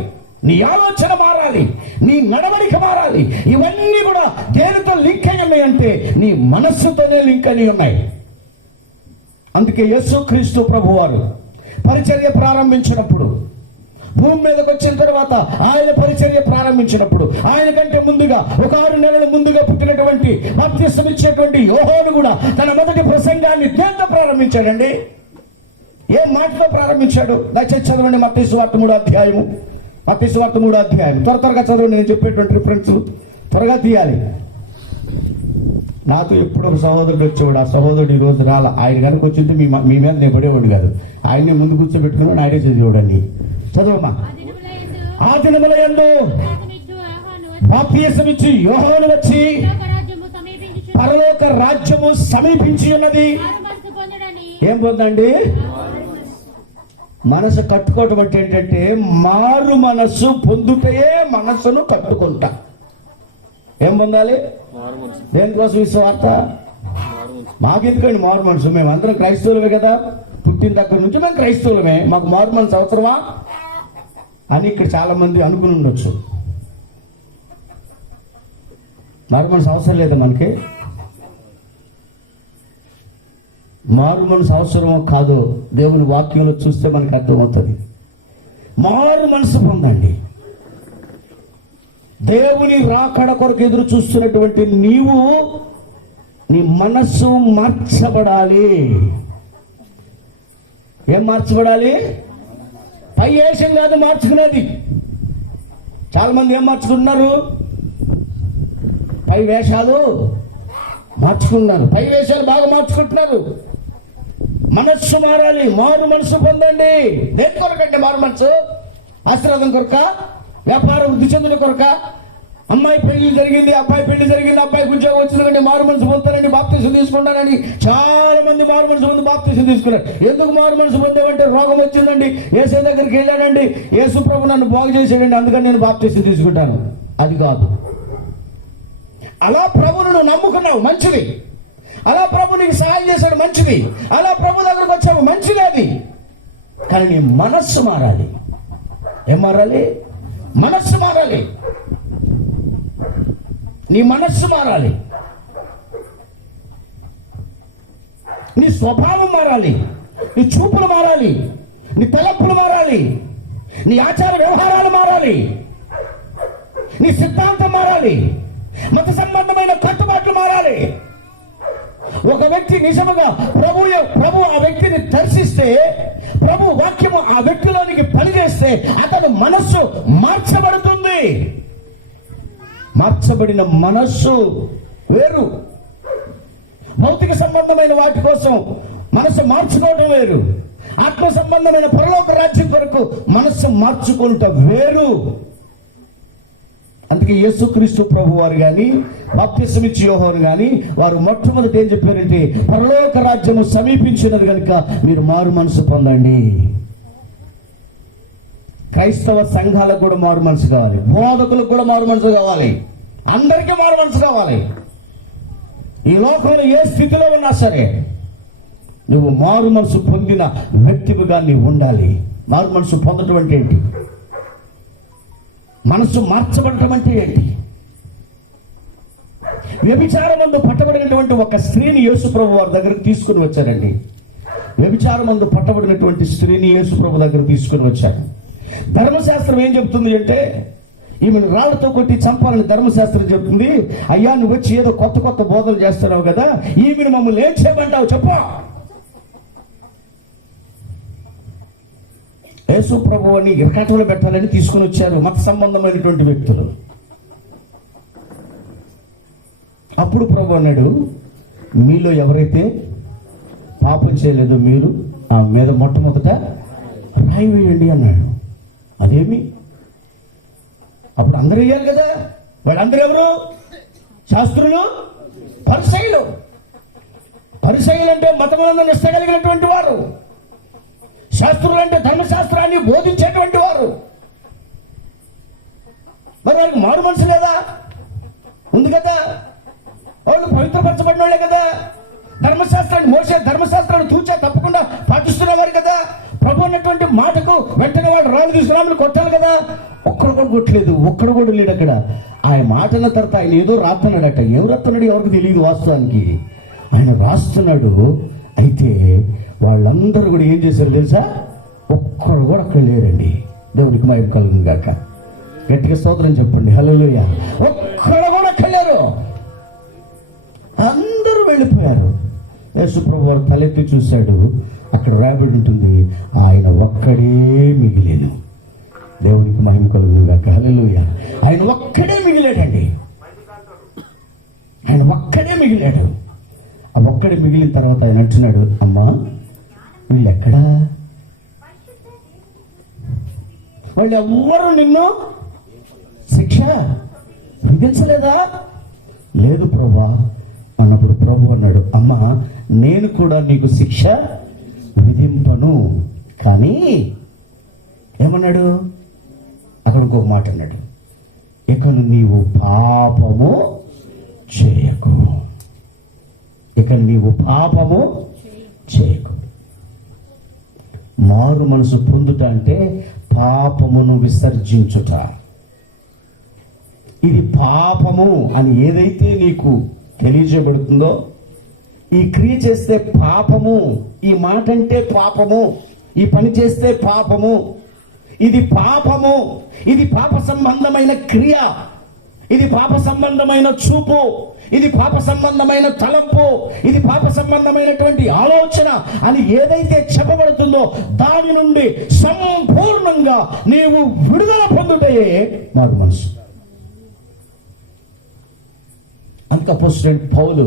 నీ ఆలోచన మారాలి, నీ నడవడిక మారాలి. ఇవన్నీ కూడా దేనితో లింక్ అయి ఉన్నాయి అంటే నీ మనస్సుతోనే లింక్ అని ఉన్నాయి. అందుకే యేసుక్రీస్తు ప్రభువారు పరిచర్య ప్రారంభించినప్పుడు, భూమి మీదకి వచ్చిన తర్వాత ఆయన పరిచర్య ప్రారంభించినప్పుడు, ఆయన కంటే ముందుగా ఒక 6 నెలల ముందుగా పుట్టినటువంటి బాప్తిసం ఇచ్చేటువంటి యోహాను కూడా తన మొదటి ప్రసంగాన్ని దేంతో ప్రారంభించాడండి? ఏ మాటలో ప్రారంభించాడు? దయచేసి చదవండి. మత్తయి సువార్త 3వ అధ్యాయము. మత్తయి సువార్త 3వ అధ్యాయం. త్వరగా చదవండి. నేను చెప్పేటువంటి రిఫరెన్స్ త్వరగా తీయాలి. నాతో ఎప్పుడు ఒక సహోదరుడు వచ్చేవాడు. ఆ సహోదరుడు ఈ రోజు రాల. ఆయన కనుక వచ్చింటే మీ మీద నేను పడేవాడు కాదు. ఆయన్ని ముందు కూర్చోబెట్టుకున్నాడు, ఆయనే చదివేవాడండి. చదవమ్మా. ఆ దినముల యందు బాప్తిసం ఇచ్చి యోహాను వచ్చి, పరలోక రాజ్యము సమీపించి ఉన్నది. ఏం పొందండి? మనసు కట్టుకోవటం అంటే ఏంటంటే మారు మనస్సు పొందుటయే మనస్సును కట్టుకుంటా. ఏం పొందాలి? దేనికోసం ఈ వార్త? మాకెందుకండి మారు మనసు? మేము అందరం క్రైస్తవులమే కదా, పుట్టిన దగ్గర నుంచి మేము క్రైస్తవులమే, మాకు మారు మనసు అవసరమా అని ఇక్కడ చాలా మంది అనుకుని ఉండొచ్చు. మారు మనసు అవసరం లేదా మనకి? మారు మనసు అవసరమో కాదో దేవుని వాక్యంలో చూస్తే మనకు అర్థమవుతుంది. మారు మనసు పొందండి. దేవుని రాకడ కొరకు ఎదురు చూస్తున్నటువంటి నీవు, నీ మనస్సు మార్చబడాలి. ఏం మార్చబడాలి? పై వేషం కాదు మార్చుకునేది. చాలా మంది ఏం మార్చుకుంటున్నారు? పై వేషాలు మార్చుకున్నారు, పై వేషాలు బాగా మార్చుకుంటున్నారు. మనస్సు మారాలి, మారు మనసు పొందండి. దేని కొరకంటే మారు మనసు? ఆశీర్వాదం కొరక? వ్యాపార వృద్ధి చెందిన కొరక? అమ్మాయి పెళ్లి జరిగింది, అబ్బాయి పెళ్లి జరిగింది, అబ్బాయికి ఉద్యోగం వచ్చిందండి మారు మనసు పొందుతారండి, బాప్తీసం తీసుకుంటారండి. చాలా మంది మారు మనసు పొంది బాప్తీసం తీసుకున్నారు. ఎందుకు మారు మనసు పొందామంటే రోగం వచ్చిందండి, యేసు దగ్గరికి వెళ్ళానండి, యేసు ప్రభు నన్ను బాగు చేసాడండి, అందుకని నేను బాప్తీసం తీసుకుంటాను. అది కాదు. అలా ప్రభువును నువ్వు నమ్ముకున్నావు, మంచిది. అలా ప్రభు నీకు సహాయం చేశాడు, మంచిది. అలా ప్రభు దగ్గరకు వచ్చావు, మంచిది. అది కానీ నీ మనస్సు మారాలి. ఏం మారాలి? మనస్సు మారాలి. నీ మనస్సు మారాలి, నీ స్వభావం మారాలి, నీ చూపులు మారాలి, నీ తలపులు మారాలి, నీ ఆచార వ్యవహారాలు మారాలి, నీ సిద్ధాంతం మారాలి, మత సంబంధమైన కట్టుబాట్లు మారాలి. ఒక వ్యక్తి నిజముగా ప్రభు ఆ వ్యక్తిని దర్శిస్తే, ప్రభు వాక్యము ఆ వ్యక్తిలోనికి పనిచేస్తే అతని మనస్సు మార్చబడుతుంది. మార్చబడిన మనస్సు వేరు. భౌతిక సంబంధమైన వాటి కోసం మనస్సు మార్చుకోవడం వేరు. ఆత్మ సంబంధమైన పరలోక రాజ్యం కొరకు మనస్సు మార్చుకుంటూ వేరు. అందుకే యేసుక్రీస్తు ప్రభు వారు కానీ, బాప్తిసమిచ్చి యోహాను కానీ, వారు మొట్టమొదటి ఏం చెప్పారంటే, పరలోక రాజ్యము సమీపించినది కనుక మీరు మారు మనసు పొందండి. క్రైస్తవ సంఘాలకు కూడా మారు మనసు కావాలి, బోధకులకు కూడా మారు మనసు కావాలి, అందరికీ మారు మనసు కావాలి. ఈ లోకంలో ఏ స్థితిలో ఉన్నా సరే నువ్వు మారు మనసు పొందిన వ్యక్తిగా నీవు ఉండాలి. మారు మనసు పొందటం అంటే ఏంటి? మనసు మార్చబడటం అంటే ఏంటి? వ్యభిచారమందు పట్టబడినటువంటి ఒక స్త్రీని యేసు ప్రభు వారి దగ్గరకు తీసుకుని వచ్చారండి. వ్యభిచారమందు పట్టబడినటువంటి స్త్రీని యేసు ప్రభు దగ్గర తీసుకుని వచ్చారు. ధర్మశాస్త్రం ఏం చెప్తుంది అంటే, ఈమెను రాళ్లతో కొట్టి చంపాలని ధర్మశాస్త్రం చెప్తుంది. అయ్యా, నువ్వు వచ్చి ఏదో కొత్త కొత్త బోధలు చేస్తున్నావు కదా, ఈమెను మమ్మల్ని ఏం చేయమంటావు చెప్పు. యేసు ప్రభువుని ఇరకాటంలో పెట్టాలని తీసుకుని వచ్చారు మత సంబంధమైనటువంటి వ్యక్తులు. అప్పుడు ప్రభు అన్నాడు, మీలో ఎవరైతే పాపం చేయలేదో మీరు ఆ మీద మొట్టమొదట రాయి వేయండి అన్నాడు. అదేమి? అప్పుడు అందరూ వేయాలి కదా. వాళ్ళందరూ ఎవరు? శాస్త్రులు, పరిసయ్యులు. పరిసయ్యులు అంటే మతములందు నిష్ట కలిగినటువంటి వారు. శాస్త్రులు అంటే ధర్మశాస్త్రాన్ని బోధించేటువంటి వారు. మరి వారికి మారు మనసు లేదా? ఉంది కదా. వాళ్ళు పవిత్రపరచబడిన వాళ్ళే కదా. ధర్మశాస్త్రాన్ని మోసే ధర్మశాస్త్రాన్ని తూచా తప్పకుండా పాటిస్తున్నవారు కదా. ప్రభు అన్నటువంటి మాటకు వెంటనే వాళ్ళు రాళ్ళు తీసుకురామని కొట్టాలి కదా. ఒక్కడు కూడా కొట్టలేదు, ఒక్కడు కూడా లేడు అక్కడ. ఆయన మాట అన్న తర్వాత ఆయన ఏదో రాస్తున్నాడట. ఏం రాస్తున్నాడు ఎవరికి తెలియదు వాస్తవానికి. ఆయన రాస్తున్నాడు. అయితే వాళ్ళందరూ కూడా ఏం చేశారు తెలుసా? ఒక్కడు కూడా అక్కడ లేరండి. దేవునికి మహిమ కలుగును గాక. గట్టిగా స్తోత్రం చెప్పండి, హల్లెలూయా. ఒక్కడు కూడా అక్కడ లేరు, అందరూ వెళ్ళిపోయారు. యేసు ప్రభు వారు తలెత్తి చూశాడు. అక్కడ రాయబడి ఉంటుంది, ఆయన ఒక్కడే మిగిలేను. దేవునికి మహిమ కలుగును గాక, హల్లెలూయా. ఆయన ఒక్కడే మిగిలాడండి. ఆయన ఒక్కడే మిగిలాడు. ఆ ఒక్కడే మిగిలిన తర్వాత ఆయన అంటున్నాడు, అమ్మా వీళ్ళు ఎక్కడా? వాళ్ళు ఎవ్వరు నిన్ను శిక్ష విధించలేదా? లేదు ప్రభువా అన్నప్పుడు ప్రభు అన్నాడు, అమ్మా నేను కూడా నీకు శిక్ష విధింపను. కానీ ఏమన్నాడు అక్కడ? ఇంకొక మాట అన్నాడు, ఇకను నీవు పాపము చేయకు. ఇక నీవు పాపము చేయకు. మారు మనసు పొందుట అంటే పాపమును విసర్జించుట. ఇది పాపము అని ఏదైతే నీకు తెలియజేయబడుతుందో, ఈ క్రియ చేస్తే పాపము, ఈ మాట అంటే పాపము, ఈ పని చేస్తే పాపము, ఇది పాపము, ఇది పాప సంబంధమైన క్రియ, ఇది పాప సంబంధమైన చూపు, ఇది పాప సంబంధమైన తలంపు, ఇది పాప సంబంధమైనటువంటి ఆలోచన అని ఏదైతే చెప్పబడుతుందో దాని నుండి సంపూర్ణంగా నీవు విడుదల పొందుటయే మారు మనసు. అందుకే అపోస్తలుడైన పౌలు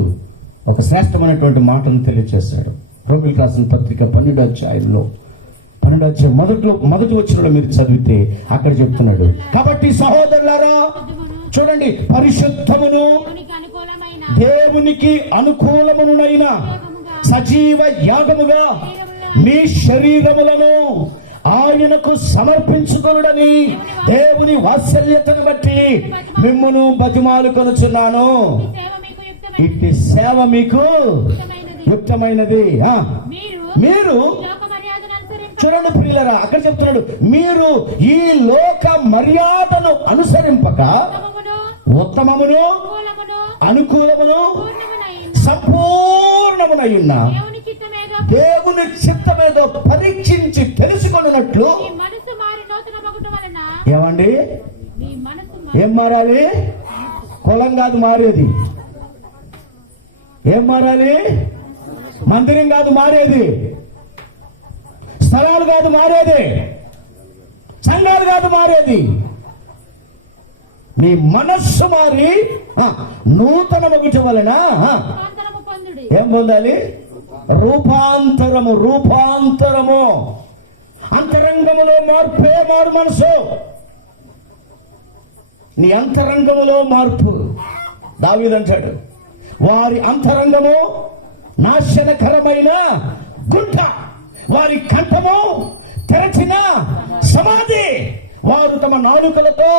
ఒక శ్రేష్టమైనటువంటి మాటను తెలియజేశాడు. రోమీయులకు రాసిన పత్రిక 12వ అధ్యాయంలో మొదటి వచనంలో మీరు చదివితే అక్కడ చెప్తున్నాడు, కాబట్టి సహోదరులారా చూడండి, పరిశుద్ధమును దేవునికి అనుకూలమునైన సజీవ యాగముగా మీ శరీరములను ఆయనకు సమర్పించుకొనుడని దేవుని వాత్సల్యతను బట్టి మిమ్మును బతిమాలు కొనుచున్నాను. ఇట్టి సేవ మీకు యుక్తమైనది. మీరు చూడండి ప్రియులారా, అక్కడ చెప్తున్నాడు, మీరు ఈ లోక మర్యాదను అనుసరింపక ఉత్తమమును అనుకూలమును సంపూర్ణమునయున్న దేవుని చిత్తమేదో పరీక్షించి తెలుసుకొనున్నట్లు. ఏమండి, ఏం మారాలి? కులం కాదు మారేది. ఏం మారాలి? మందిరం కాదు మారేది, స్థలాలు కాదు మారేది, సంఘాలు కాదు మారేది. మీ మనస్సు మారి నూతన మగుట వలన ఏం పొందాలి? రూపాంతరము. రూపాంతరము అంతరంగములో మార్పే మారు మనసు. నీ అంతరంగములో మార్పు. దావీదు అంటాడు, వారి అంతరంగము నాశనకరమైన గుంట, వారి కంఠము తెరచిన సమాధి, వారు తమ నాలుకలతో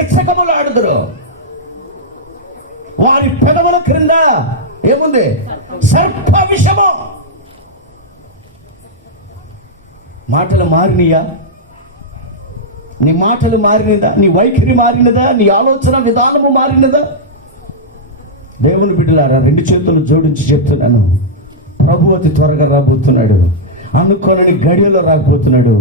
ఇచ్చకములాడుదురు, వారి పెదవుల క్రింద ఏముంది? సర్ప విషము. మాటలు మారినయా? నీ మాటలు మారినదా? నీ వైఖరి మారినదా? నీ ఆలోచన విధానము మారినదా? దేవుని బిడ్డలారా, రెండు చేతులు జోడించి చెప్తున్నాను, ప్రభు అతి త్వరగా రాబోతున్నాడు. అనుకోని గడియలో రాకపోతున్నాడు.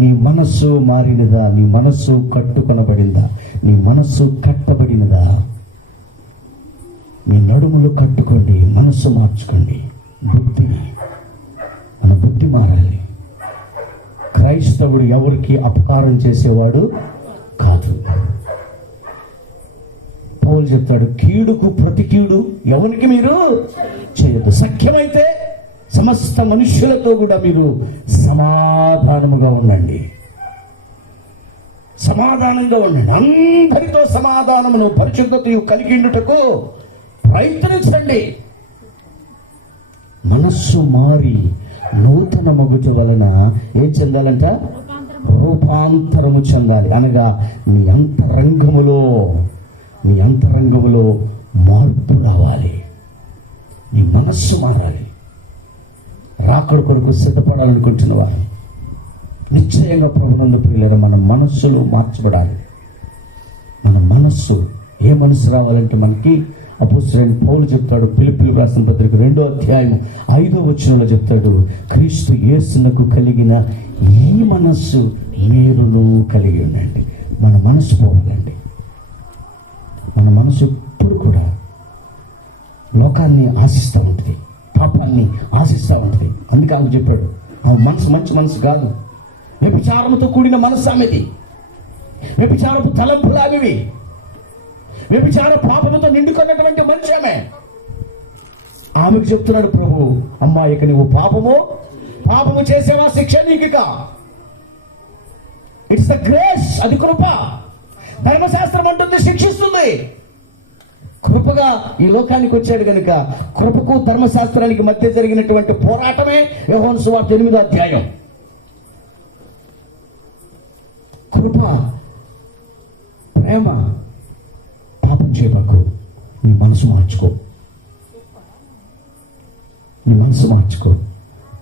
నీ మనస్సు మారినదా? నీ మనస్సు కట్టుకొనబడిందా? నీ మనస్సు కట్టబడినదా? మీ నడుములు కట్టుకోండి, మనస్సు మార్చుకోండి. మన బుద్ధి మారాలి. క్రైస్తవుడు ఎవరికి అపకారం చేసేవాడు కాదు. పౌలు చెప్తాడు, కీడుకు ప్రతి కీడు ఎవరికి మీరు చేయదు. సఖ్యమైతే సమస్త మనుష్యులతో కూడా మీరు సమాధానముగా ఉండండి. సమాధానంగా ఉండండి. అందరితో సమాధానమును పరిశుద్ధతయు కలిగిండుటకు ప్రయత్నించండి. మనస్సు మారి నూతన మగుట వలన ఏం చెందాలంట? రూపాంతరము చెందాలి. అనగా నీ అంతరంగములో మార్పు రావాలి. నీ మనస్సు మారాలి. రాకడ కొరకు సిద్ధపడాలనుకుంటున్న వారు నిశ్చయంగా ప్రభునందు ప్రియులారా, మన మనస్సులు మార్చబడాలి. మన మనస్సు ఏ మనస్సు రావాలంటే మనకి అపోస్తలుడైన పౌలు చెప్తాడు, ఫిలిప్పీయులకు రాసిన పత్రిక 2వ అధ్యాయం 5వ వచనంలో చెప్తాడు, క్రీస్తు యేసునకు కలిగిన ఈ మనస్సు మీరును కలిగి ఉండండి. మన మనస్సు పోవాలండి. మన మనసు ఎప్పుడు కూడా లోకాన్ని ఆశిస్తూ ఉంటుంది, పాపాన్ని ఆశిస్తూ ఉంటుంది. అందుకే ఆమె చెప్పాడు, ఆ మనసు మంచి మనసు కాదు, వ్యభిచారముతో కూడిన మనస్సు ఆమెది, వ్యభిచారపు తలంపులు ఆమెవి, వ్యభిచార పాపముతో నిండుకున్నటువంటి మనిషి ఆమె. ఆమెకు చెప్తున్నాడు ప్రభు, అమ్మా ఇక నువ్వు పాపము చేసేవా? శిక్ష నీకు. ఇట్స్ ద గ్రేస్, అది కృప. ధర్మశాస్త్రం అంటుంది శిక్షిస్తుంది, కృపగా ఈ లోకానికి వచ్చాడు కనుక కృపకు ధర్మశాస్త్రానికి మధ్య జరిగినటువంటి పోరాటమే యోహాను సువార్త 8వ అధ్యాయం. కృప, ప్రేమ. పాపం చేయబాకు. నీ మనసు మార్చుకో. నీ మనసు మార్చుకో.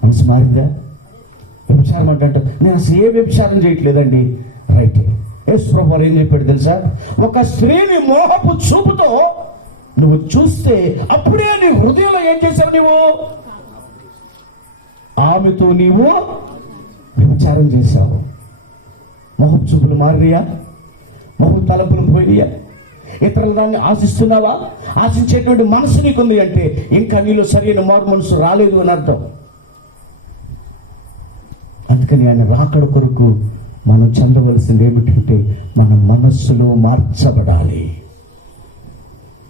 మనసు మారిందా? వ్యభిచారం అంటే నేను అసలు ఏ వ్యభిచారం చేయట్లేదండి. రైట్. యేసు ప్రభువు ఏం చెప్పాడు తెలుసా? ఒక స్త్రీని మోహపు చూపుతో నువ్వు చూస్తే అప్పుడే నీ హృదయంలో ఏం చేశావు? నువ్వు ఆమెతో నీవు వ్యభిచారం చేశావు. మోహపు చూపులు మారినయా? మోహపు తలంపులు పోయినాయా? ఇతరుల దాన్ని ఆశిస్తున్నావా? ఆశించేటువంటి మనసు నీకుంది అంటే ఇంకా నీలో సరైన మారు మనసు రాలేదు అని అర్థం. అందుకని ఆయన రాకడ కొరకు మనం చెందవలసింది ఏమిటంటే మన మనస్సులో మార్చబడాలి.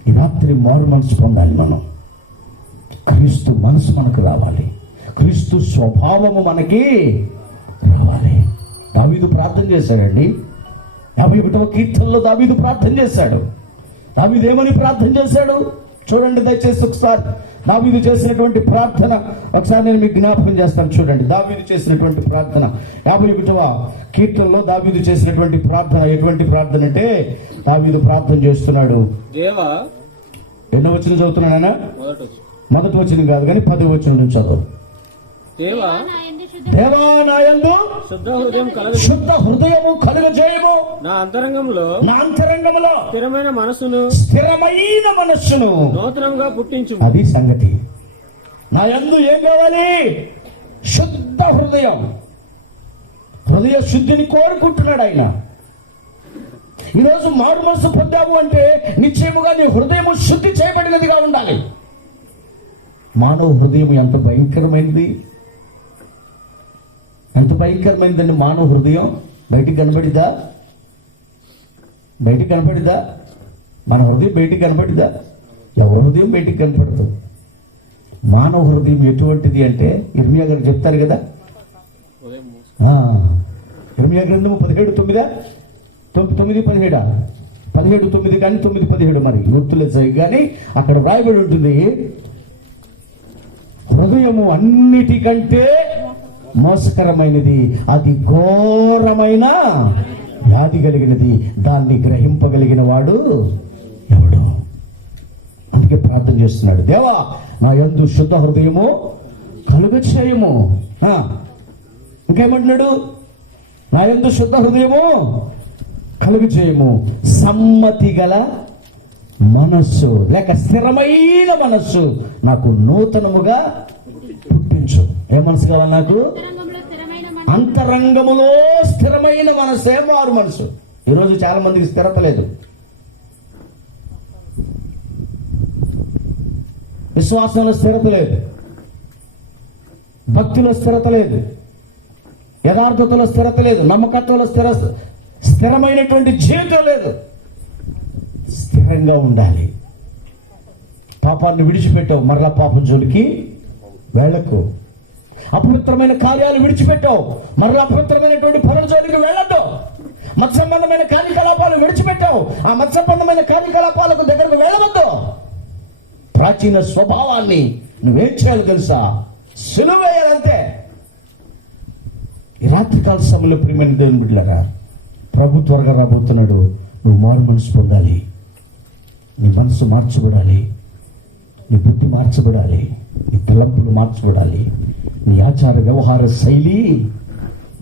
ఈ రాత్రి మారు మనసు పొందాలి. మనం క్రీస్తు మనసు మనకు రావాలి. క్రీస్తు స్వభావము మనకి రావాలి. దావీదు ప్రార్థన చేశాడండి. 51వ కీర్తనలో దావీదు ప్రార్థన చేశాడు. దావీదు ఏమని ప్రార్థన చేశాడు చూడండి దయచేసి ఒకసారి. దావీదు చేసినటువంటి ప్రార్థన ఒకసారి నేను మీకు జ్ఞాపకం చేస్తాను. చూడండి దావీదు చేసినటువంటి ప్రార్థన 51వ కీర్తనలో దావీదు చేసినటువంటి ప్రార్థన. ఎటువంటి ప్రార్థన అంటే దావీదు ప్రార్థన చేస్తున్నాడు. దేవా, ఎన్నో వచనం చదువుతున్నానా? మొదటి వచనం కాదు కానీ 10వ వచనం నుంచి చదువు. దేవా, నా యందు శుద్ధ హృదయము కలుగజేయము. నా అంతరంగంలో స్థిరమైన మనస్సును నూతనంగా పుట్టించు. అది సంగతి. నా యందు ఏం కావాలి? శుద్ధ హృదయం. హృదయ శుద్ధిని కోరుకుంటున్నాడు ఆయన. ఈరోజు మారు మనసు పొందాము అంటే నిశ్చయముగా నీ హృదయము శుద్ధి చేయబడినదిగా ఉండాలి. మానవ హృదయం ఎంత భయంకరమైనది, ఎంత భయంకరమైందండి మానవ హృదయం. బయటికి కనబడిద్దా? బయటికి కనపడిద్దా? మన హృదయం బయటికి కనపడిద్దా? ఎవరి హృదయం బయటికి కనపడదు. మానవ హృదయం ఎటువంటిది అంటే ఇర్మియా గారు చెప్తారు కదా. ఇర్మియా గ్రంథము 17:9, 9:17, 17:9 కానీ 9:17 మరి గుర్తులేదు కానీ అక్కడ రాయబడి ఉంటుంది, హృదయము అన్నిటికంటే మోసకరమైనది, అది ఘోరమైన వ్యాధి కలిగినది, దాన్ని గ్రహింపగలిగిన వాడు ఎవడు? అందుకే ప్రార్థన చేస్తున్నాడు, దేవా నా యందు శుద్ధ హృదయము కలుగచేయము. ఇంకేమంటున్నాడు? నా యందు శుద్ధ హృదయము కలుగచేయము, సమ్మతి గల మనస్సు లేక స్థిరమైన మనస్సు నాకు నూతనముగా పుట్టించు. ఏ మనసు కావాలి నాకు? అంతరంగములో స్థిరమైన మనసు. ఏం వారు మనసు? ఈరోజు చాలా మందికి స్థిరత లేదు. విశ్వాసంలో స్థిరత లేదు, భక్తిలో స్థిరత లేదు, యథార్థతలో స్థిరత లేదు, నమ్మకత్వంలో స్థిరమైనటువంటి జీవితం లేదు. స్థిరంగా ఉండాలి. పాపాన్ని విడిచిపెట్టావు, మరలా పాపం జోలికి వెళ్ళకు. అపవిత్రమైన కార్యాలు విడిచిపెట్టావు, మరలా అపవిత్రమైనటువంటి పనుల జోలికి వెళ్ళద్దు. మత సంబంధమైన కార్యకలాపాలు విడిచిపెట్టావు, ఆ మత సంబంధమైన కార్యకలాపాలకు దగ్గరకు వెళ్ళవద్దు. ప్రాచీన స్వభావాన్ని నువ్వేం చేయాలి తెలుసా? సిలువ వేయాలంతే. ఈ రాత్రికాల సమయంలో ప్రియమైన దేవుని బిడ్డలారా, ప్రభు త్వరగా రాబోతున్నాడు. నువ్వు మారు మనసు పొందాలి. నీ మనసు మార్చబడాలి, నీ బుద్ధి మార్చబడాలి, నీ తలంపులు మార్చబడాలి, నీ ఆచార వ్యవహార శైలి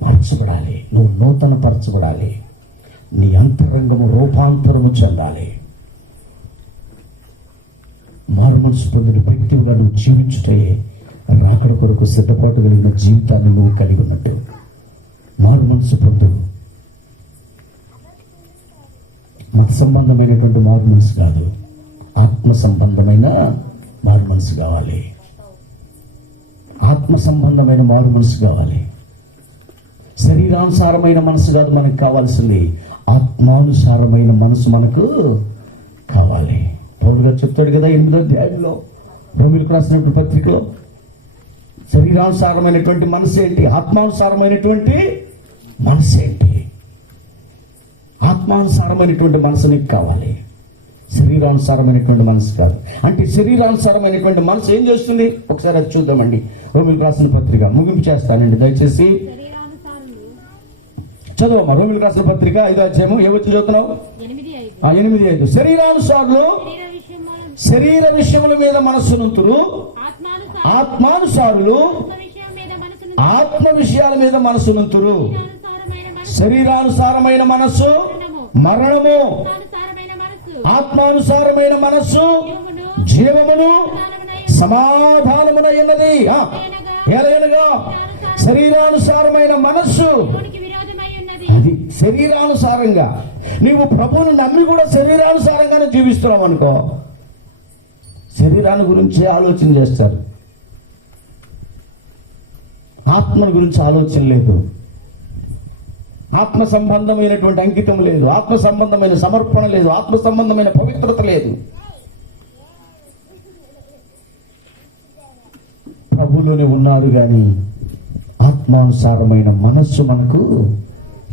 మార్చబడాలి, నువ్వు నూతన పరచబడాలి, నీ అంతరంగము రూపాంతరము చెందాలి. మారు మనసు పొందిన వ్యక్తిగా నువ్వు జీవించుటే రాకడ కొరకు సిద్ధపాటు కలిగిన జీవితాన్ని నువ్వు కలిగి ఉన్నట్టు. మారు మనసు పొందు. మత సంబంధమైనటువంటి మారు మనసు కాదు, ఆత్మ సంబంధమైన మారు మనసు కావాలి. ఆత్మ సంబంధమైన మారు మనసు కావాలి. శరీరానుసారమైన మనసు కాదు మనకు కావాల్సింది, ఆత్మానుసారమైన మనసు మనకు కావాలి. పౌలు గారు చెప్తాడు కదా 8వ అధ్యాయంలో రోమీయులకు రాసినటువంటి పత్రికలో, శరీరానుసారమైనటువంటి మనసు ఏంటి, ఆత్మానుసారమైనటువంటి మనసు ఏంటి? ఆత్మానుసారమైనటువంటి మనసు నీకు కావాలి. శరీరానుసారమైనటువంటి మనసు కాదు. అంటే శరీరానుసారమైనటువంటి మనసు ఏం చేస్తుంది? ఒకసారి అది చూద్దామండి. రోమిలకు రాసిన పత్రిక ముగింపు చేస్తానండి దయచేసి. చదువమ్మా. రోమిలకు రాసిన పత్రిక 5వ అధ్యాయము ఏ వచ్చి చదువుతున్నావు? 8:5. శరీరానుసారులు శరీర విషయముల మీద మనస్సునుంతురు, ఆత్మానుసారులు ఆత్మ విషయాల మీద మనస్సునుంతురు. శరీరానుసారమైన మనస్సు మరణము, ఆత్మానుసారమైన మనస్సు జీవమును సమాధానమునైనది. ఏలైనగా శరీరానుసారమైన మనస్సు, అది శరీరానుసారంగా నీవు ప్రభువుని నమ్మి కూడా శరీరానుసారంగానే జీవిస్తున్నావు అనుకో, శరీరాన్ని గురించి ఆలోచన చేస్తారు, ఆత్మ గురించి ఆలోచన లేదు, ఆత్మ సంబంధమైనటువంటి అంకితం లేదు, ఆత్మ సంబంధమైన సమర్పణ లేదు, ఆత్మ సంబంధమైన పవిత్రత లేదు. ప్రభువులోనే ఉన్నారు కానీ ఆత్మానుసారమైన మనస్సు మనకు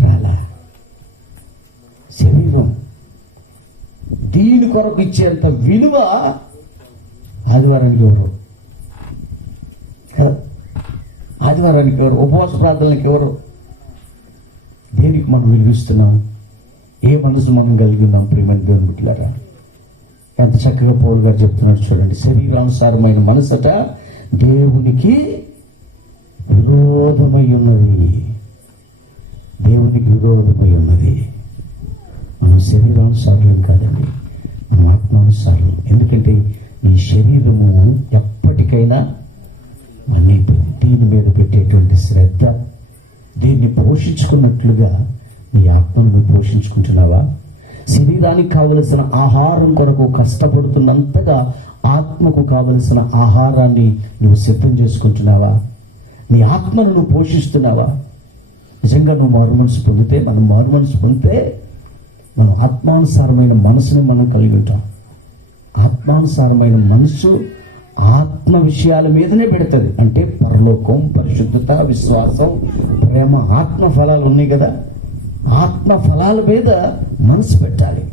రాలా. శరీరం దీని కొరకు ఇచ్చేంత విలువ ఆదివారానికి ఎవరు? ఆదివారానికి ఎవరు? ఉపవాస ప్రార్థనలకు ఎవరు? దేనికి మనం విలువిస్తున్నాం? ఏ మనసు మనం కలిగి ఉన్నాం? ప్రియమైన దేవుని బిడ్డలారా, ఎంత చక్కగా పౌలు గారు చెప్తున్నాడు చూడండి. శరీరానుసారమైన మనసట దేవునికి విరోధమై ఉన్నది, దేవునికి విరోధమై ఉన్నది. మనం శరీరానుసారం కాదండి, మనం ఆత్మానుసారం. ఎందుకంటే ఈ శరీరము ఎప్పటికైనా అన్నిపోయింది. దీని మీద పెట్టేటువంటి శ్రద్ధ, దీన్ని పోషించుకున్నట్లుగా నీ ఆత్మను నువ్వు పోషించుకుంటున్నావా? శరీరానికి కావలసిన ఆహారం కొరకు కష్టపడుతున్నంతగా ఆత్మకు కావలసిన ఆహారాన్ని నువ్వు సిద్ధం చేసుకుంటున్నావా? నీ ఆత్మను నువ్వు పోషిస్తున్నావా? నిజంగా నువ్వు మారు మనసు పొందితే, మనం మారు మనసు పొందితే మనం ఆత్మానుసారమైన మనసుని మనం కలిగి ఉంటాం. ఆత్మానుసారమైన మనసు ఆత్మ విషయాల మీదనే పెడుతుంది. అంటే పరలోకం, పరిశుద్ధత, విశ్వాసం, ప్రేమ, ఆత్మ ఫలాలు ఉన్నాయి కదా, ఆత్మ ఫలాల మీద మనసు పెట్టాలి.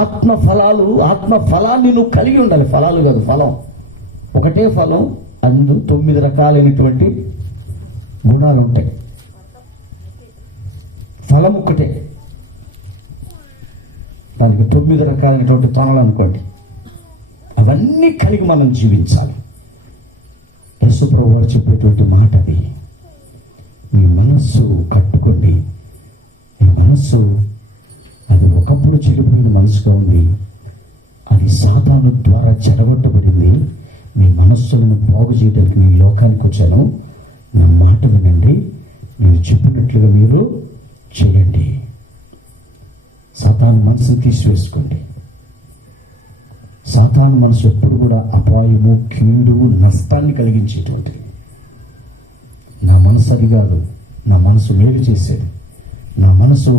ఆత్మ ఫలాన్ని నువ్వు కలిగి ఉండాలి. ఫలాలు కాదు, ఫలం ఒకటే ఫలం, అందు 9 రకాలైనటువంటి గుణాలు ఉంటాయి. ఫలం ఒకటే, దానికి 9 రకాలైనటువంటి తొనలు అనుకోండి. అవన్నీ కలిగి మనం జీవించాలి. యేసు ప్రభువు వారు చెప్పేటువంటి మాట అది. మీ మనస్సు కట్టుకోండి. మీ మనస్సు అది ఒకప్పుడు చెడిపోయిన మనసుగా ఉంది, అది సాతాను ద్వారా చెడగొట్టబడింది. మీ మనస్సులను బాగు చేయడానికి నేను ఈ లోకానికి వచ్చాను. నా మాట వినండి, నేను చెప్పినట్లుగా మీరు చేయండి. సాతాను మనసును తీసివేసుకోండి. సాతాను మనసు ఎప్పుడు కూడా అపాయము, కీడు, నష్టాన్ని కలిగించేటువంటిది. నా మనసు అది కాదు, నా మనసు మేలు చేసేది. నా మనసు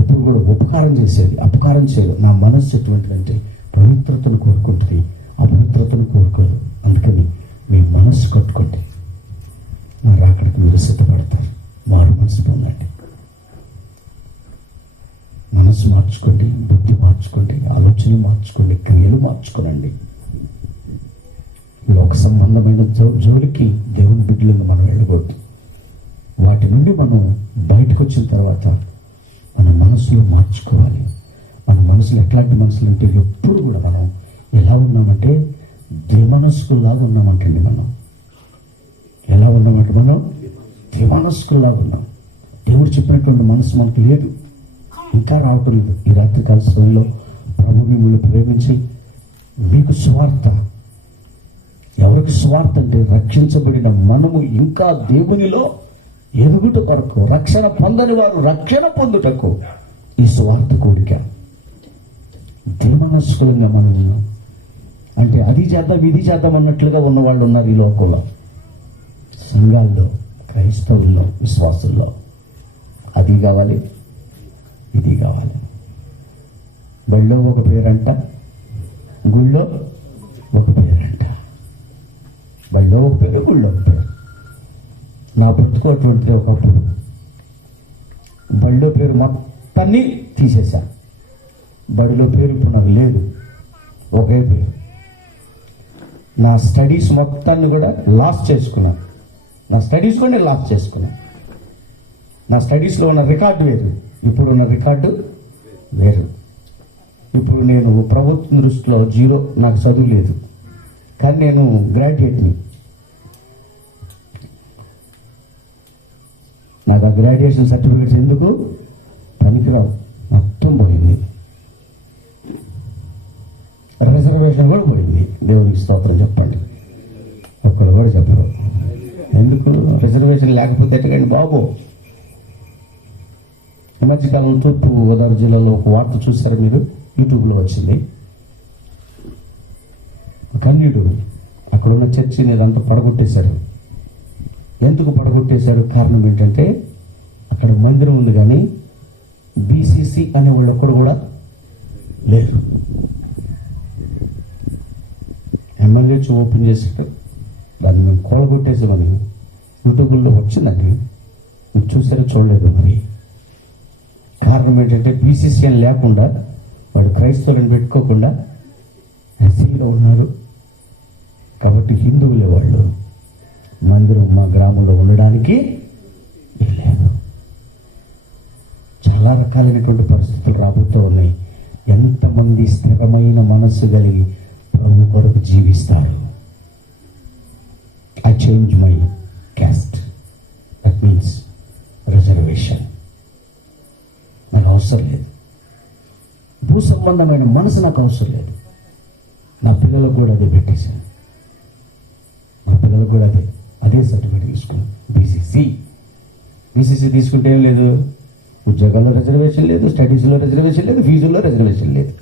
ఎప్పుడు కూడా ఉపకారం చేసేది, అపకారం చేయదు. నా మనస్సు ఎటువంటిదంటే పవిత్రతను కోరుకుంటుంది, అపవిత్రతను కోరుకోదు. అందుకని మీ మనస్సు కట్టుకోండి, నా రాకడికి మీరు సిద్ధపడతారు. మారు మనసు పొందండి, మనసు మార్చుకోండి, బుద్ధి మార్చుకోండి, ఆలోచనలు మార్చుకోండి, క్రియలు మార్చుకోనండి. లోక సంబంధమైన జోలికి దేవుని బిడ్డలను మనం వెళ్ళకూడదు. వాటి నుండి మనం బయటకు వచ్చిన తర్వాత మన మనసులో మార్చుకోవాలి. మన మనసులో ఎట్లాంటి మనసులు అంటే ఎప్పుడు కూడా మనం ఎలా ఉన్నామంటే ద్విమనస్కుల్లాగా ఉన్నామంటండి. మనం ఎలా ఉన్నామంటే మనం ద్విమనస్కుల్లాగా ఉన్నాం. దేవుడు చెప్పినటువంటి మనసు మనకు లేదు, ఇంకా రావటం లేదు. ఈ రాత్రికాల సమయంలో ప్రభు మిమ్మల్ని ప్రేమించి మీకు సువార్త, ఎవరికి సువార్త అంటే రక్షించబడిన మనము ఇంకా దేవునిలో ఎదుగుట కొరకు, రక్షణ పొందని వారు రక్షణ పొందుటకు ఈ సువార్త కోరిక. దేమనస్కులంగా మనం అంటే అది చేద్దాం ఇది చేద్దాం అన్నట్లుగా ఉన్నవాళ్ళు ఉన్నారు ఈ లోకంలో, సంఘాల్లో, క్రైస్తవుల్లో, విశ్వాసుల్లో. అది కావాలి, ఇది కావాలి. బళ్ళో ఒక పేరంట, గుళ్ళో ఒక పేరంట. బళ్ళో ఒక పేరు, గుళ్ళో ఒక పేరు. నా బ్రతుకోటువంటిది ఒకప్పుడు బళ్ళో పేరు మొత్తాన్ని తీసేశా, బడిలో పేరు ఇప్పుడు నాకు లేదు, ఒకే పేరు. నా స్టడీస్ మొత్తాన్ని కూడా లాస్ చేసుకున్నాను. నా స్టడీస్ కూడా నేను లాస్ చేసుకున్నాను. నా స్టడీస్లో ఉన్న రికార్డు వేరు, ఇప్పుడున్న రికార్డు వేరు. ఇప్పుడు నేను ప్రభుత్వం దృష్టిలో జీరో, నాకు చదువు లేదు, కానీ నేను గ్రాడ్యుయేట్ని. నాకు ఆ గ్రాడ్యుయేషన్ సర్టిఫికేట్స్ ఎందుకు పనికిరావు, మొత్తం పోయింది. రిజర్వేషన్ కూడా పోయింది. దేవునికి స్తోత్రం చెప్పండి. ఒక్కడు కూడా చెప్పరు. ఎందుకు రిజర్వేషన్ లేకపోతే ఎట్టకండి బాబు. ఈ మధ్యకాలంలో తూర్పు గోదావరి జిల్లాలో ఒక వార్త చూసారు మీరు, యూట్యూబ్లో వచ్చింది. కన్యుడు అక్కడున్న చర్చిని అదంతా పడగొట్టేశారు. ఎందుకు పడగొట్టేశారు? కారణం ఏంటంటే అక్కడ మందిరం ఉంది కానీ బీసీసీ అనే వాళ్ళు ఒక్కడు కూడా లేరు. ఎమ్మెల్యే ఓపెన్ చేసేటారు, దాన్ని మేము కూలగొట్టేసామని యూట్యూబ్లో వచ్చిందండి. మీరు చూసారో చూడలేదు మరి. కారణం ఏంటంటే బీసీసీ అని లేకుండా వాడు క్రైస్తవులను పెట్టుకోకుండా ఎస్సీగా ఉన్నారు. కాబట్టి హిందువులే వాళ్ళు మందిరం మా గ్రామంలో ఉండడానికి లేదు. చాలా రకాలైనటువంటి పరిస్థితులు రాబోతూ ఉన్నాయి. ఎంతమంది స్థిరమైన మనస్సు కలిగి ప్రభు కొరకు జీవిస్తారు? I change my caste, that means reservation. నాకు అవసరం లేదు. భూ సంబంధమైన మనసు నాకు అవసరం లేదు. నా పిల్లలకు కూడా అదే పెట్టేశాను. నా పిల్లలకు కూడా అదే సర్టిఫికేట్ తీసుకున్నాను. బీసీసీ తీసుకుంటే ఏం లేదు, ఉద్యోగాల్లో రిజర్వేషన్ లేదు, స్టడీస్లో రిజర్వేషన్ లేదు, ఫీజుల్లో రిజర్వేషన్ లేదు.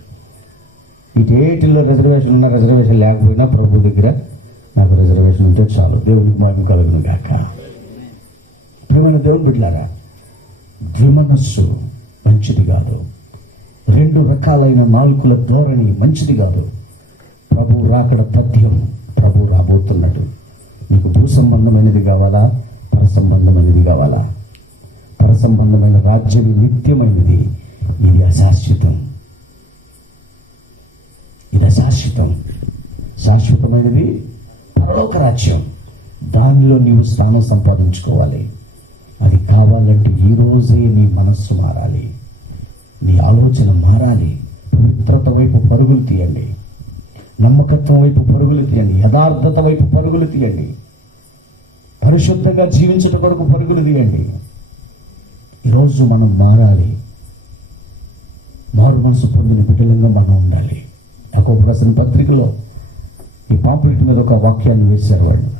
ఇటేటిల్లో రిజర్వేషన్ ఉన్నా రిజర్వేషన్ లేకపోయినా ప్రభు దగ్గర నాకు రిజర్వేషన్ ఉంటే చాలు. దేవునికి మహిమ కలుగును గాక. ప్రియమైన దేవుని బిడ్డలారా, ద్విమనస్సు మంచిది కాదు. రెండు రకాలైన నాలుకల ధోరణి మంచిది కాదు. ప్రభు రాకడ తథ్యం. ప్రభు రాబోతున్నాడు. నీకు భూ సంబంధమైనది కావాలా, పర సంబంధమైనది కావాలా? పర సంబంధమైన రాజ్యం నిత్యమైనది, ఇది అశాశ్వతం. ఇది అశాశ్వతం. శాశ్వతమైనది పరలోక రాజ్యం. దానిలో నీవు స్థానం సంపాదించుకోవాలి. అది కావాలంటే ఈరోజే నీ మనస్సు మారాలి, నీ ఆలోచన మారాలి. పవిత్రత వైపు పరుగులు తీయండి, నమ్మకత్వం వైపు పరుగులు తీయండి, యథార్థత వైపు పరుగులు తీయండి, పరిశుద్ధంగా జీవించడం కొరకు పరుగులు తీయండి. ఈరోజు మనం మారాలి. మారు మనసు పొందిన బిడ్డలంగా మనం ఉండాలి. యాకోబు రాసిన పత్రికలో ఈ పాంప్లెట్ మీద ఒక వాక్యాన్ని వేశారు వాళ్ళు.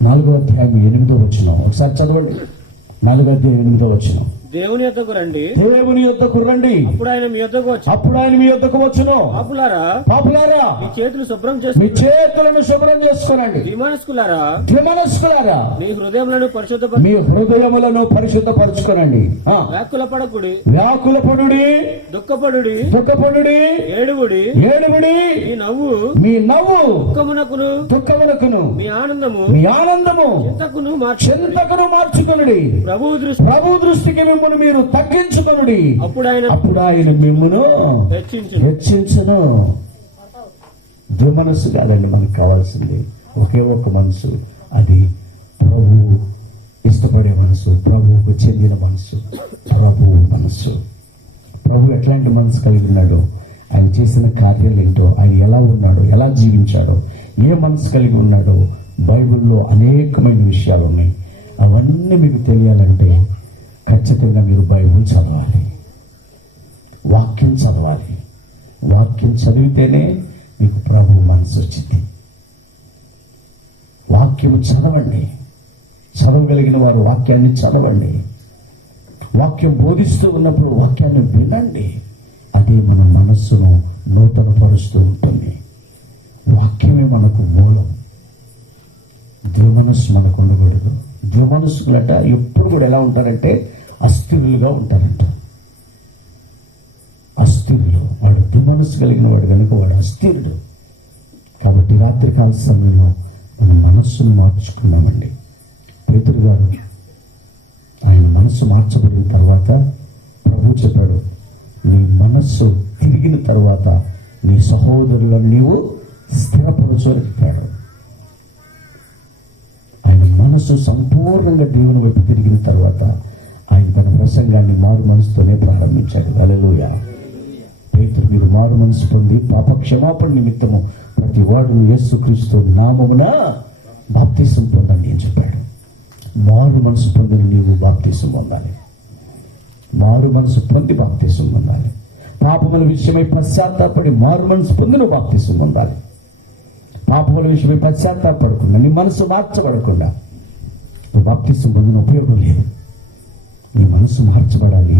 4వ అధ్యాయం 8వ వచనం ఒకసారి చదవండి. 4వ అధ్యాయం 8వ వచనం. దేవుని యొద్దకు రండి, దేవుని యొద్దకు రండి, అప్పుడు ఆయన మీ యొద్దకు వచ్చి, అప్పుడు ఆయన మీ యొద్దకు వచ్చును. పాపులారా మీ చేతులు శుభ్రం మీ చేసి, చేతులను శుభ్రం చేసుకోనండి. ద్విమనస్కులారా ద్విమనస్కులారా మీ హృదయములను పరిశుద్ధ మీ హృదయములను పరిశుద్ధపరచుకోనండి. వ్యాకుల పడకుడి, వ్యాకుల పడుడి, దుఃఖపడుడి, దుఃఖపడుడి, ఏడుగుడి, ఏడుగుడి. మీ మీ నవ్వు దుఃఖమునకును మీ ఆనందము చింతకును మార్చుకొనుడి. ప్రభు దృష్టికి మిమ్మల్ని మీరు తగ్గించుకొనుడి. అప్పుడు ఆయన మిమ్మును హెచ్చించును. ద్విమనస్సు కాదండి మనకు కావాల్సింది, ఒకే ఒక మనసు. అది ప్రభు ఇష్టపడే మనసు, ప్రభువుకు చెందిన మనసు, ప్రభువు మనసు. ప్రభు ఎట్లాంటి మనసు కలిగి ఉన్నాడో, ఆయన చేసిన కార్యాలు ఏంటో, ఆయన ఎలా ఉన్నాడో, ఎలా జీవించాడో, ఏ మనసు కలిగి ఉన్నాడో బైబిల్లో అనేకమైన విషయాలు ఉన్నాయి. అవన్నీ మీకు తెలియాలంటే ఖచ్చితంగా మీరు బైబిల్ చదవాలి, వాక్యం చదవాలి. వాక్యం చదివితేనే మీకు ప్రభు మనసు వచ్చింది. వాక్యం చదవండి. చదవగలిగిన వారు వాక్యాన్ని చదవండి. వాక్యం బోధిస్తూ ఉన్నప్పుడు వాక్యాన్ని వినండి. అదే మన మనస్సును నూతన పరుస్తూ ఉంటుంది. వాక్యమే మనకు మూలం. ద్విమనస్సు మనకు ఉండకూడదు. ద్విమనస్సులట ఎప్పుడు కూడా ఎలా ఉంటారంటే అస్థిరులుగా ఉంటారంట. అస్థిరులు. వాడు ద్విమనస్సు కలిగిన వాడు కనుక వాడు అస్థిరుడు. కాబట్టి రాత్రికాల సమయంలో మన మనస్సును మార్చుకున్నామండి. పేతురు గారు ఆయన మనస్సు మార్చబడిన తర్వాత మనస్సు తిరిగిన తర్వాత నీ సహోదరులను నీవు స్థిరపరచని చెప్పాడు. ఆయన మనసు సంపూర్ణంగా దేవుని వైపు తిరిగిన తర్వాత ఆయన తన ప్రసంగాన్ని మారు మనసుతోనే ప్రారంభించాడు. హల్లెలూయా. పేతురు, మీరు మారు మనసు పొంది పాప క్షమాపణ నిమిత్తము ప్రతి వాడును యేసుక్రీస్తు నామమున బాప్తిసం పొందండి అని చెప్పాడు. మారు మనసు పొందిన నీవు బాప్తిసం పొందాలి. మారు మనసు పొంది బాప్తిసం పొందాలి. పాపముల విషయమై పశ్చాత్తాపడి మారు మనసు పొంది నువ్వు బాప్తిసం పొందాలి. పాపముల విషయమై పశ్చాత్తాపడకుండా, నీ మనసు మార్చబడకుండా నువ్వు బాప్తిసం పొందిన ఉపయోగం లేదు. నీ మనసు మార్చబడాలి.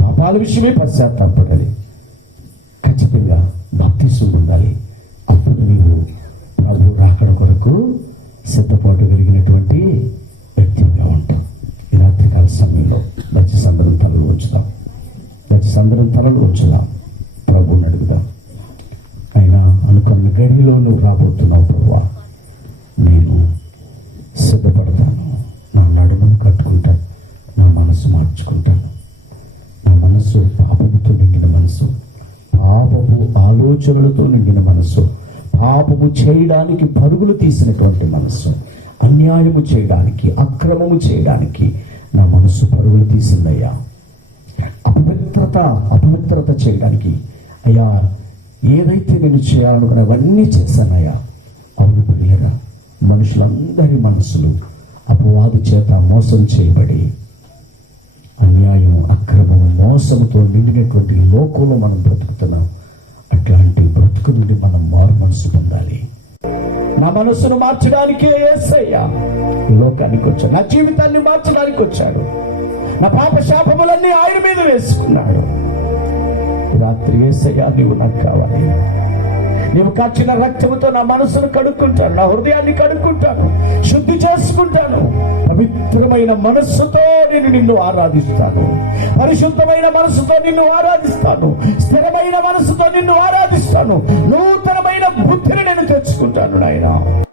పాపాల విషయమై పశ్చాత్తాపడాలి. ఖచ్చితంగా బాప్తిసం పొందాలి. అప్పుడు నీవు ప్రభు రాకడ కొరకు సిద్ధపడగలిగినటువంటి వ్యక్తిగా ఉంటావు. ఈ రాత్రికాల సమయంలో దయచేసి అందరం తలలు ఉంచుదాం. దయచేసి అందరం తలలు ఉంచుదాం. ప్రభువుని అడుగుదాం. అయినా అనుకున్న గడిలో నువ్వు రాబోతున్నావు. ప్రభువా, నేను సిద్ధపడతాను. నా నడుమును కట్టుకుంటాను. నా మనసు మార్చుకుంటాను. నా మనసు పాపముతో నిండిన మనసు, పాపపు ఆలోచనలతో నిండిన మనసు, పాపము చేయడానికి పరుగులు తీసినటువంటి మనసు, అన్యాయము చేయడానికి, అక్రమము చేయడానికి నా మనసు పరుగులు తీసిందయ్యా. అపవిత్రత చేయడానికి అయ్యా ఏదైతే నేను చేయాలనుకున్నవన్నీ చేశానయ్యా. అవును ప్రియులారా, మనుషులందరి మనసులు అపవాది చేత మోసం చేయబడి అన్యాయం, అక్రమము, మోసముతో నిండినటువంటి లోకంలో మనం బ్రతుకుతున్నాం. అట్లాంటి బ్రతుకు నుండి మనం మారు మనసు పొందాలి. నా మనసును మార్చడానికే యేసయ్య ఈ లోకానికి వచ్చాడు. నా జీవితాన్ని మార్చడానికి వచ్చాడు. నా పాప శాపములన్నీ ఆయన మీద వేసుకున్నాడు. రాత్రి యేసయ్య నీవు నాకు కావాలి. నీవు కాచిన రక్తముతో నా మనసును కడుక్కుంటాను, నా హృదయాన్ని కడుక్కుంటాను, శుద్ధి చేసుకుంటాను. పవిత్రమైన మనస్సుతో నేను నిన్ను ఆరాధిస్తాను. పరిశుద్ధమైన మనసుతో నిన్ను ఆరాధిస్తాను. స్థిరమైన మనసుతో నిన్ను ఆరాధిస్తాను. నూతనమైన బుద్ధిని నేను తెచ్చుకుంటాను నాయనా.